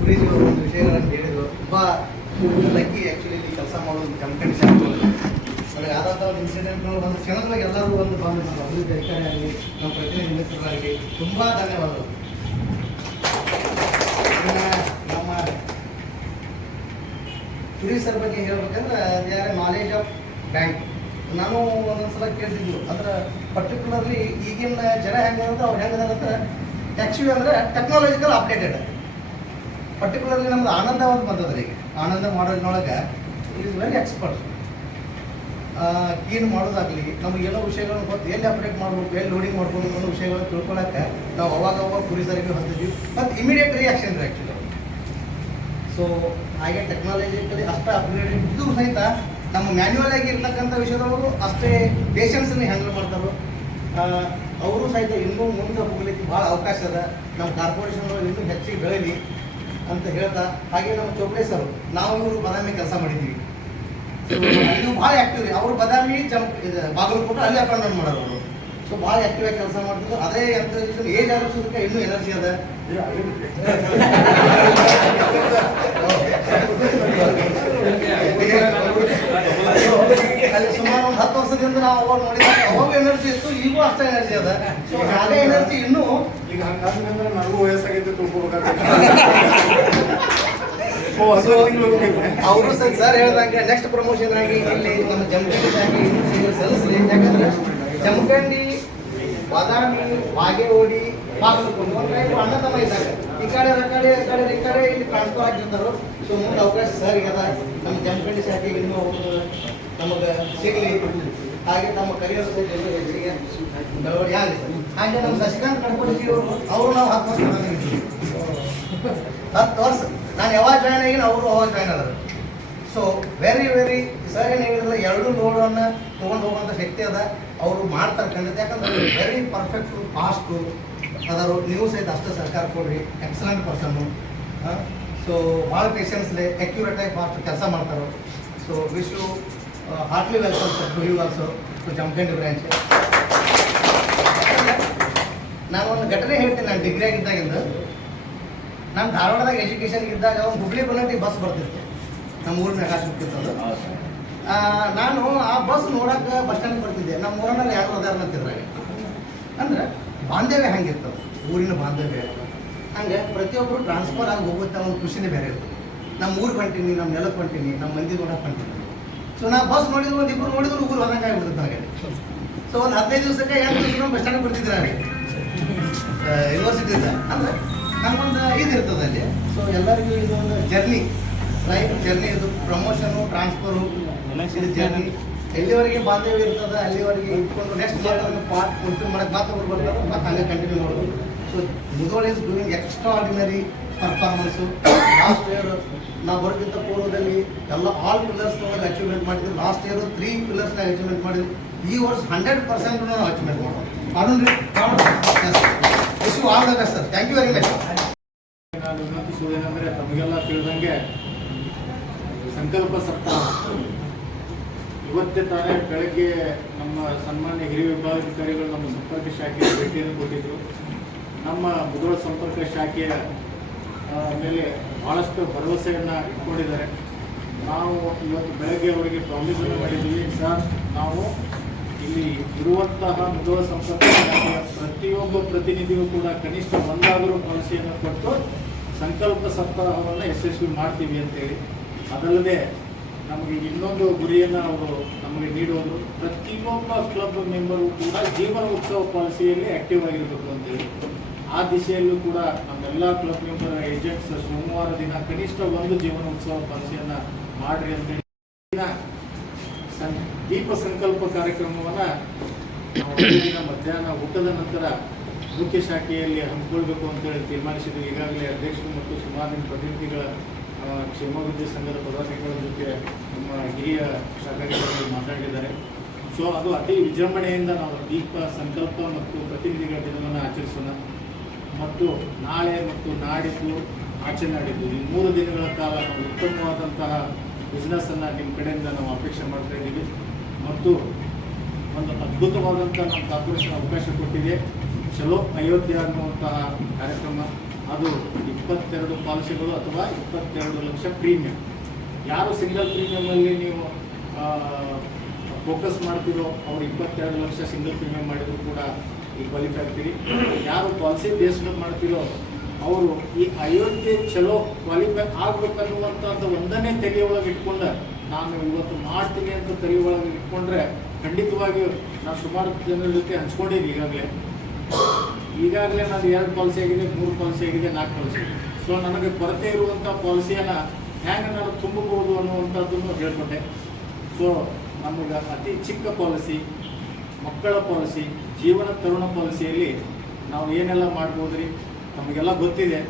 ಗುರೂಜಿಯವರು ಒಂದು ವಿಷಯಗಳನ್ನು ಹೇಳಿದರು. ತುಂಬ ಲಕ್ಕಿ ಆ್ಯಕ್ಚುಲಿ ಇಲ್ಲಿ ಕೆಲಸ ಕೆಲಸ ಮಾಡೋದು ಜಮಖಂಡಿ ಶಾಲೆಗಳಲ್ಲಿ ನನಗೆ ಆದಂಥ ಒಂದು ಇನ್ಸಿಡೆಂಟ್ಗಳು ಒಂದು ಕ್ಷಣದೊಳಗೆ ಎಲ್ಲರೂ ಒಂದು ಬಂದು ನಮ್ಮ ಅಭಿವೃದ್ಧಿ ಅಧಿಕಾರಿ ಆಗಲಿ ನಮ್ಮ ಪ್ರತಿನಿಧಿ ಮಿತ್ರರಾಗಲಿ ತುಂಬ ಧನ್ಯವಾದಗಳು. ನಮ್ಮ ಕುರಿ ಸರ್ ಬಗ್ಗೆ ಹೇಳ್ಬೇಕಂದ್ರೆ they are knowledge of bank. ನಾನು ಒಂದೊಂದ್ಸಲ ಕೇಳ್ತಿದ್ವು ಅಂದ್ರೆ ಪರ್ಟಿಕ್ಯುಲರ್ಲಿ ಈಗಿನ ಜನ ಹೆಂಗಂದ್ರೆ ಅವ್ರು ಹೆಂಗದಂದ್ರೆ ಆ್ಯಕ್ಚುಲಿ ಅಂದರೆ ಟೆಕ್ನಾಲಜಿಕಲ್ ಅಪ್ಡೇಟೆಡ್. ಪರ್ಟಿಕ್ಯುಲರ್ಲಿ ನಮ್ದು ಆನಂದ ಒಂದು ಬಂದದ್ರಿ. ಈಗ ಆನಂದ ಮಾಡೋದ್ರೊಳಗೆ ಈಸ್ ವೆರಿ ಎಕ್ಸ್ಪರ್ಟ್. ಕ್ಲೀನ್ ಮಾಡೋದಾಗಲಿ ನಮ್ಗೆ ಏನೋ ವಿಷಯಗಳನ್ನ ಗೊತ್ತು, ಎಲ್ಲಿ ಅಪ್ಡೇಟ್ ಮಾಡ್ಬೇಕು, ಎಲ್ಲಿ ಲೋಡಿಂಗ್ ಮಾಡ್ಕೊಬೇಕು ಅನ್ನೋ ವಿಷಯಗಳನ್ನ ತಿಳ್ಕೊಳಕ್ಕೆ ನಾವು ಅವಾಗ ಕುರಿ ಸರಿಗೆ ಹೊಂದಿದ್ವಿ ಮತ್ತು ಇಮಿಡಿಯೇಟ್ ರಿಯಾಕ್ಷನ್ ರೀ ಆ್ಯಕ್ಚುಲಿ. ಸೊ ಹಾಗೆ ಟೆಕ್ನಾಲಜಿಕಲಿ ಅಷ್ಟೇ ಅಪ್ಗ್ರೇಡೆಡ್ ಇದ್ದರೂ ಸಹಿತ ನಮ್ಮ ಮ್ಯಾನ್ಯುವಲ್ ಆಗಿ ಇರ್ತಕ್ಕಂಥ ವಿಷಯದವರು ಅಷ್ಟೇ ಪೇಷನ್ಸನ್ನು ಹ್ಯಾಂಡಲ್ ಮಾಡ್ತಾರೆ. ಅವರು ಸಹಿತ ಇನ್ನೂ ಮುಂದೆ ಹೋಗ್ಲಿಕ್ಕೆ ಭಾಳ ಅವಕಾಶ ಅದ. ನಮ್ಮ ಕಾರ್ಪೊರೇಷನ್ ಇನ್ನೂ ಹೆಚ್ಚಿಗೆ ಬೆಳೀಲಿ ಅಂತ ಹೇಳ್ತಾ, ಹಾಗೆ ನಮ್ಮ ಚೋಪ್ಡೆ ಸರ್ ನಾವು ಇವರು ಬದಾಮಿ ಕೆಲಸ ಮಾಡಿದ್ದೀವಿ. ನೀವು ಭಾಳ ಆ್ಯಕ್ಟಿವ್ ರೀ. ಅವರು ಬದಾಮಿ ಬಾಗಲಕೋಟೆ ಅಲ್ಲಿ ಅಪ್ ಆ್ಯಂಡ್ ಡೌನ್ ಮಾಡೋರು ಅವರು. ಸೊ ಭಾಳ ಆ್ಯಕ್ಟಿವ್ ಆಗಿ ಕೆಲಸ ಮಾಡ್ತಿದ್ರು. ಅದೇ ಅಂತ ಏಜ್ ಆಗೋದಕ್ಕೆ ಇನ್ನೂ ಎನರ್ಜಿ ಅದ. ಅಲ್ಲಿ ಸುಮಾರು ಒಂದು 10 ವರ್ಷದಿಂದ ನಾವು ಅವಾಗ ನೋಡಿದಾಗ ಅವಾಗ ಎನರ್ಜಿ ಇತ್ತು, ಈಗೂ ಅಷ್ಟೇ ಎನರ್ಜಿ ಅದ. ಸೊ ಅದೇ ಎನರ್ಜಿ ಇನ್ನೂ ಈಗ ಹಂಗಾದ್ಮೇಲೆ ನನಗೂ ವಯಸ್ಸಾಗಿದ್ದು ಅವರು ಸರ್ ಹೇಳ್ದಂಗೆ ನೆಕ್ಸ್ಟ್ ಪ್ರಮೋಷನ್ ಆಗಿ ಇಲ್ಲಿ ನಮ್ಮ ಜಮಖಂಡಿ ಆಗಿ ಸಲ್ಲಿಸಲಿ. ಯಾಕಂದ್ರೆ ಜಮಖಂಡಿ, ಬಾದಾಮಿ, ಬಾಗೇವಾಡಿ, ಬಾಗಲಕೋಟೆ ಒಂದು ಟೈಪ್ ಅಣ್ಣ ತಮ್ಮ ಇದ್ದಾಗ ಈ ಕಡೆ ಇಲ್ಲಿ ಟ್ರಾನ್ಸ್ಫರ್ ಆಗಿರ್ತಾರೋ. ಸೊ ಮುಂದೆ ಅವಕಾಶ ಸರ್ ಅದ ನಮ್ಮ ಜಮಖಂಡಿ ಶಾಖೆಗೆ ಇನ್ನೂ ನಮಗೆ ಸಿಗಲಿ. ಹಾಗೆ ನಮ್ಮ ಕರಿಯರ್ ಹೆಚ್ಚಿಗೆ ಬೆಳವಣಿಗೆ ಆಗಲಿ. ಹಾಗೆ ನಮ್ಮ ಶಶಿಕಾಂತ್ ಕಡ್ಪಟ್ಟಿ ಅವರು ನಾವು 10 ವರ್ಷ ನಾನು ಯಾವಾಗ ಜಾಯ್ನ್ ಆಗಿನ ಅವರು ಅವಾಗ ಜಾಯ್ನ್ ಆದರು. ಸೊ ವೆರಿ ಸರ್ ಏನು ಹೇಳಿದ್ರೆ 2 ಲೋಡನ್ನು ತೊಗೊಂಡು ಹೋಗುವಂಥ ಶಕ್ತಿ ಅದ. ಅವರು ಮಾಡ್ತಾರೆ ಖಂಡಿತ. ಯಾಕಂದ್ರೆ ವೆರಿ ಪರ್ಫೆಕ್ಟು, ಫಾಸ್ಟು ಅದಾರು. ನೀವು ಸಹಿತ ಅಷ್ಟೇ ಸರ್ಕಾರ ಕೊಡ್ರಿ. ಎಕ್ಸಲೆಂಟ್ ಪರ್ಸನ್ನು. ಸೊ ಭಾಳ ಪೇಷನ್ಸ್ಲೆ ಅಕ್ಯುರೇಟ್ ಆಗಿ ಫಾಸ್ಟ್ ಕೆಲಸ ಮಾಡ್ತಾರೆ. So wish you heartly welcome sir to you also to Jamkhandi branch. ನಾನು ಒಂದು ಘಟನೆ ಹೇಳ್ತೀನಿ. ನಾನು ಡಿಗ್ರಿ ಆಗಿದ್ದಾಗಿಂದ ನಾನು ಧಾರವಾಡದಾಗ ಎಜುಕೇಷನ್ ಇದ್ದಾಗ ಒಂದು ಹುಬ್ಳಿ ಬನ್ನಟ್ಟಿ ಬಸ್ ಬರ್ತಿತ್ತು. ನಮ್ಮ ಊರಿನ ಹಾಸ್ಬಿಟ್ಟಿರ್ತದೆ. ನಾನು ಆ ಬಸ್ ನೋಡೋಕೆ ಬಸ್ ಸ್ಟ್ಯಾಂಡ್ ಬರ್ತಿದ್ದೆ. ನಮ್ಮ ಊರಲ್ಲಿ ಯಾರು ಅದಾರ ಅಂತಿದ್ರಾಗ ಅಂದ್ರೆ ಬಾಂಧವ್ಯ ಹಂಗಿರ್ತದೆ, ಊರಿನ ಬಾಂಧವ್ಯ. ಹಂಗೆ ಪ್ರತಿಯೊಬ್ಬರು ಟ್ರಾನ್ಸ್ಫರ್ ಆಗಿ ಹೋಗುತ್ತೆ ಒಂದು ಖುಷಿನೇ ಬೇರೆ ಇರ್ತದೆ. ನಮ್ಮ ಊರಿಗೆ ಹೊಂಟೀನಿ, ನಮ್ಮ ನೆಲಕ್ಕೆ ಹೊಂಟೀನಿ, ನಮ್ಮ ಮಂದಿ ನೋಡಕ್ಕೆ ಹೊಂಟೀನಿ. ಸೊ ನಾ ಬಸ್ ನೋಡಿದ್ರು, ಒಂದು ಇಬ್ಬರು ನೋಡಿದ್ರು ಊರು ಹೋದಂಗೆ ಆಗ್ಬಿಡುತ್ತೆ ಹಾಗೆ. ಸೊ ಒಂದು 15 ದಿವಸಕ್ಕೆ 2 ದಿವಸ ನಮ್ಮ ಬಸ್ ಸ್ಟ್ಯಾಂಡ್ ಬರ್ತಿದ್ರೆ ಯೂನಿವರ್ಸಿಟಿಯಿಂದ ಅಂದ್ರೆ ನಮ್ಮೊಂದು ಇದಿರ್ತದೆ ಅಲ್ಲಿ. ಸೊ ಎಲ್ಲರಿಗೂ ಇದು ಒಂದು ಜರ್ನಿ, ಲೈಫ್ ಜರ್ನಿ. ಇದು ಪ್ರಮೋಷನು, ಟ್ರಾನ್ಸ್ಫರು, ಇದು ಜರ್ನಿ. ಎಲ್ಲಿವರೆಗೆ ಬಾಂಧವ್ಯ ಇರ್ತದೆ ಅಲ್ಲಿವರೆಗೆ ಇಟ್ಕೊಂಡು ನೆಕ್ಸ್ಟ್ ಅದನ್ನು ಪಾರ್ಟ್ ಫುಲ್ಫಿಲ್ ಮಾಡೋಕ್ಕೆ ಮಾತ್ರ ಬರ್ತಾರೆ, ಮತ್ತು ಹಂಗೆ ಕಂಟಿನ್ಯೂ ಮಾಡೋದು. So Mudhol is doing extraordinary performance. Last year ನಾವು ಬರೋಕ್ಕಿಂತ ಪೂರ್ವದಲ್ಲಿ ಎಲ್ಲ ಆಲ್ ಪಿಲ್ಲರ್ಸ್ ಒಳಗೆ ಅಚೀವ್ಮೆಂಟ್ ಮಾಡಿದ್ರು. ಲಾಸ್ಟ್ ಇಯರ್ 3 ಪಿಲ್ಲರ್ಸ್ನಾಗ ಅಚೀವ್ಮೆಂಟ್ ಮಾಡಿದ್ರು. ಈ ವರ್ಷ 100% ನಾವು ಅಚೀವ್ಮೆಂಟ್ ಮಾಡೋದು. ಮಾಡೋಣ wish you all the best sir. Thank you very much. ನಾನು ವಿನಂತಿಸುವುದೇನೆಂದರೆ, ತಮಗೆಲ್ಲ ತಿಳಿದಂಗೆ ಸಂಕಲ್ಪ ಸಪ್ತಾಹ ಇವತ್ತೇ ತಾನೇ ಬೆಳಗ್ಗೆ ನಮ್ಮ ಸನ್ಮಾನ್ಯ ಹಿರಿಯ ವಿಭಾಗಾಧಿಕಾರಿಗಳು ನಮ್ಮ ಸಂಪರ್ಕ ಶಾಖೆಯ ಭೇಟಿಯನ್ನು ಕೊಟ್ಟಿದ್ದರು. ನಮ್ಮ ಮುಧೋಳ ಸಂಪರ್ಕ ಶಾಖೆಯ ಮೇಲೆ ಭಾಳಷ್ಟು ಭರವಸೆಯನ್ನು ಇಟ್ಕೊಂಡಿದ್ದಾರೆ. ನಾವು ಇವತ್ತು ಬೆಳಗ್ಗೆ ಅವರಿಗೆ ಪ್ರಾಮಿಸನ್ನು ಮಾಡಿದ್ದೀವಿ. ಸರ್, ನಾವು ಇಲ್ಲಿ ಇರುವಂತಹ ಮುಧೋಳ ಸಂಪರ್ಕ ಶಾಖೆಯ ಪ್ರತಿಯೊಬ್ಬ ಪ್ರತಿನಿಧಿಗೂ ಕೂಡ ಕನಿಷ್ಠ ಒಂದಾದರೂ ಪಾಲಿಸಿಯನ್ನು ಕೊಟ್ಟು ಸಂಕಲ್ಪ ಸಪ್ತಾಹವನ್ನು ಯಶಸ್ವಿ ಮಾಡ್ತೀವಿ ಅಂತೇಳಿ. ಅದಲ್ಲದೆ ನಮಗೆ ಇನ್ನೊಂದು ಗುರಿಯನ್ನು ಅವರು ನಮಗೆ ನೀಡುವುದು, ಪ್ರತಿಯೊಬ್ಬ ಕ್ಲಬ್ ಮೆಂಬರು ಕೂಡ ಜೀವನ ಉತ್ಸವ ಪಾಲಿಸಿಯಲ್ಲಿ ಆ್ಯಕ್ಟಿವ್ ಆಗಿರಬೇಕು ಅಂತೇಳಿ. ಆ ದಿಶೆಯಲ್ಲೂ ಕೂಡ ನಮ್ಮೆಲ್ಲ ಕ್ಲಬ್ ಮೆಂಬರ್ ಏಜೆಂಟ್ಸ್ ಸೋಮವಾರ ದಿನ ಕನಿಷ್ಠ ಒಂದು ಜೀವನ ಉತ್ಸವ ಪಾಲಿಸಿಯನ್ನು ಮಾಡಿರಿ ಅಂತೇಳಿ ದೀಪ ಸಂಕಲ್ಪ ಕಾರ್ಯಕ್ರಮವನ್ನು ದಿನ ಮಧ್ಯಾಹ್ನ ಊಟದ ನಂತರ ಮುಖ್ಯ ಶಾಖೆಯಲ್ಲಿ ಹಮ್ಮಿಕೊಳ್ಬೇಕು ಅಂತೇಳಿ ತೀರ್ಮಾನಿಸಿದ್ವಿ. ಈಗಾಗಲೇ ಅಧ್ಯಕ್ಷರು ಮತ್ತು ಸುಮಾರು ಪ್ರತಿನಿಧಿಗಳ ಕ್ಷೇಮಾಭಿವೃದ್ಧಿ ಸಂಘದ ಪದಾಧಿಕಾರಿಗಳ ಜೊತೆ ನಮ್ಮ ಹಿರಿಯ ಶಾಖಾಧಿಕಾರಿಗಳು ಮಾತಾಡಿದ್ದಾರೆ. ಸೊ ಅದು ಅತಿ ವಿಜೃಂಭಣೆಯಿಂದ ನಾವು ದೀಪ ಸಂಕಲ್ಪ ಮತ್ತು ಪ್ರತಿನಿಧಿಗಳ ದಿನವನ್ನು ಆಚರಿಸೋಣ. ಮತ್ತು ನಾಳೆ ಮತ್ತು ನಾಡಿದ್ದು, ಆಚೆ ನಾಡಿದ್ದು ಈ 3 ದಿನಗಳ ಕಾಲ ನಾವು ಉತ್ತಮವಾದಂತಹ ಬಿಸ್ನೆಸ್ಸನ್ನು ನಿಮ್ಮ ಕಡೆಯಿಂದ ನಾವು ಅಪೇಕ್ಷೆ ಮಾಡ್ತಾ ಇದ್ದೀವಿ. ಮತ್ತು ಒಂದು ಅದ್ಭುತವಾದಂಥ ನಮ್ಮ ಕಾರ್ಪೊರೇಷನ್ ಅವಕಾಶ ಕೊಟ್ಟಿದೆ. ಚಲೋ ಅಯೋಧ್ಯ ಅನ್ನುವಂತಹ ಕಾರ್ಯಕ್ರಮ. ಅದು 22 ಪಾಲಿಸಿಗಳು ಅಥವಾ 22 ಲಕ್ಷ ಪ್ರೀಮಿಯಂ. ಯಾರು ಸಿಂಗಲ್ ಪ್ರೀಮಿಯಮಲ್ಲಿ ನೀವು ಫೋಕಸ್ ಮಾಡ್ತೀರೋ ಅವ್ರು 22 ಲಕ್ಷ ಸಿಂಗಲ್ ಪ್ರೀಮಿಯಂ ಮಾಡಿದ್ರು ಕೂಡ ಈಗ ಕ್ವಾಲಿಫೈ ಆಗ್ತೀರಿ. ಯಾರು ಪಾಲಿಸಿ ಬೇಸ್ಡ್ ಮಾಡ್ತೀರೋ ಅವರು ಈ ಅಯೋಧ್ಯೆ ಚಲೋ ಕ್ವಾಲಿಫೈ ಆಗ್ಬೇಕನ್ನುವಂಥದ್ದು ಒಂದನೇ ತಲೆಯೊಳಗೆ ಇಟ್ಕೊಂಡು ನಾನು ಇವತ್ತು ಮಾಡ್ತೀನಿ ಅಂತ ತಲೆಯೊಳಗೆ ಇಟ್ಕೊಂಡ್ರೆ ಖಂಡಿತವಾಗಿಯೂ ನಾನು ಸುಮಾರು ಜನರ ಜೊತೆ ಹಂಚ್ಕೊಂಡಿದ್ದೀನಿ ಈಗಾಗಲೇ ನಾನು 2 ಪಾಲಿಸಿ ಆಗಿದೆ, 3 ಪಾಲಿಸಿ ಆಗಿದೆ, 4 ಪಾಲಿಸಿ ಆಗಿದೆ. ಸೊ ನನಗೆ ಕೊರತೆ ಇರುವಂಥ ಪಾಲಿಸಿಯನ್ನು ಹೇಗೆ ನಾನು ತುಂಬಬಹುದು ಅನ್ನುವಂಥದ್ದನ್ನು ಹೇಳ್ಕೊಟ್ಟೆ. ಸೊ ನಮಗೆ ಅತಿ ಚಿಕ್ಕ ಪಾಲಿಸಿ, ಮಕ್ಕಳ ಪಾಲಿಸಿ, ಜೀವನ ತರುಣ ಪಾಲಿಸಿಯಲ್ಲಿ ನಾವು ಏನೆಲ್ಲ ಮಾಡ್ಬೋದು ರೀ ನಮಗೆಲ್ಲ ಗೊತ್ತಿದೆ.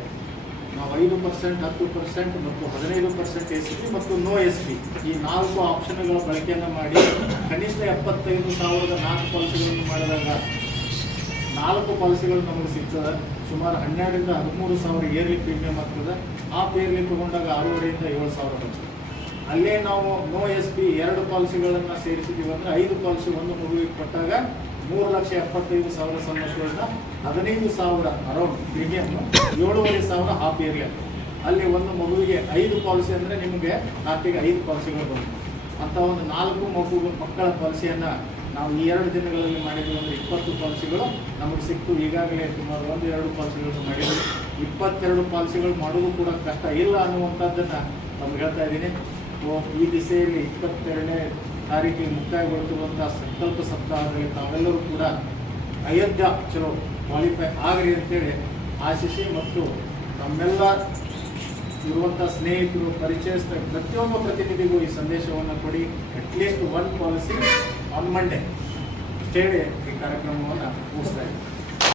ನಾವು 5%, 10% ಮತ್ತು 15% SB ಮತ್ತು ನೋ SB ಈ 4 ಆಪ್ಷನ್ಗಳ ಬಳಕೆಯನ್ನು ಮಾಡಿ ಕನಿಷ್ಠ 75,000 4 ಪಾಲಿಸಿಗಳನ್ನು ಮಾಡಿದಾಗ 4 ಪಾಲಿಸಿಗಳು ನಮಗೆ ಸಿಗ್ತದೆ. ಸುಮಾರು 12,000 ರಿಂದ 13,000 ಇಯರ್ಲಿ ಪ್ರೀಮಿಯಂ ಆಗ್ತದೆ. ಆ ಇಯರ್ಲಿ ತೊಗೊಂಡಾಗ 6,500 ರಿಂದ 7,000 ಬರ್ತದೆ. ಅಲ್ಲೇ ನಾವು ನೋ SB 2 ಪಾಲಿಸಿಗಳನ್ನು ಸೇರಿಸಿದ್ದೀವಿ ಅಂದರೆ 5 ಪಾಲಿಸಿ ಒಂದು ಮಗುವಿಗೆ ಕೊಟ್ಟಾಗ 3,75,000 ಸಮಸ್ಯೆಗಳನ್ನ 15,000 ಅರೌಂಡ್ ಪ್ರೀಮಿಯಮ್ 7,500 ಹಾಫ್ ಇಯರ್ಲಿ. ಅಲ್ಲಿ ಒಂದು ಮಗುವಿಗೆ 5 ಪಾಲಿಸಿ ಅಂದರೆ ನಿಮಗೆ 4ಗೆ 5 ಪಾಲಿಸಿಗಳು ಬರುತ್ತೆ. ಅಂತ ಒಂದು 4 ಮಕ್ಕಳ ಪಾಲಿಸಿಯನ್ನು ನಾವು ಈ 2 ದಿನಗಳಲ್ಲಿ ಮಾಡಿದ್ವಿ ಅಂದರೆ 20 ಪಾಲಿಸಿಗಳು ನಮಗೆ ಸಿಕ್ತು. ಈಗಾಗಲೇ ಸುಮಾರು 1-2 ಪಾಲಿಸಿಗಳನ್ನು ಮಾಡಿದ್ವಿ. 22 ಪಾಲಿಸಿಗಳು ಮಾಡೋದು ಕೂಡ ಕಷ್ಟ ಇಲ್ಲ ಅನ್ನುವಂಥದ್ದನ್ನು ನಮ್ಗೆ ಹೇಳ್ತಾ ಇದ್ದೀನಿ. ಈ ದಿಸೆಯಲ್ಲಿ 22ನೇ ತಾರೀಕಿಗೆ ಮುಕ್ತಾಯಗೊಳ್ತಿರುವಂಥ ಸಂಕಲ್ಪ ಸಪ್ತಾಹದಲ್ಲಿ ತಾವೆಲ್ಲರೂ ಕೂಡ ಅಯೋಧ್ಯ ಚಲೋ ಕ್ವಾಲಿಫೈ ಆಗಲಿ ಅಂತೇಳಿ ಆಶಿಸಿ ಮತ್ತು ನಮ್ಮೆಲ್ಲ ಇರುವಂಥ ಸ್ನೇಹಿತರು ಪರಿಚಯಸ್ಥ ಪ್ರತಿಯೊಬ್ಬ ಪ್ರತಿನಿಧಿಗೂ ಈ ಸಂದೇಶವನ್ನು ಕೊಡಿ. ಅಟ್ಲೀಸ್ಟ್ 1 ಪಾಲಿಸಿ ಆನ್ ಮಂಡೇ ಹೇಳಿ ಈ ಕಾರ್ಯಕ್ರಮವನ್ನು ಮುಗಿಸ್ತಾ ಇದ್ದೀವಿ.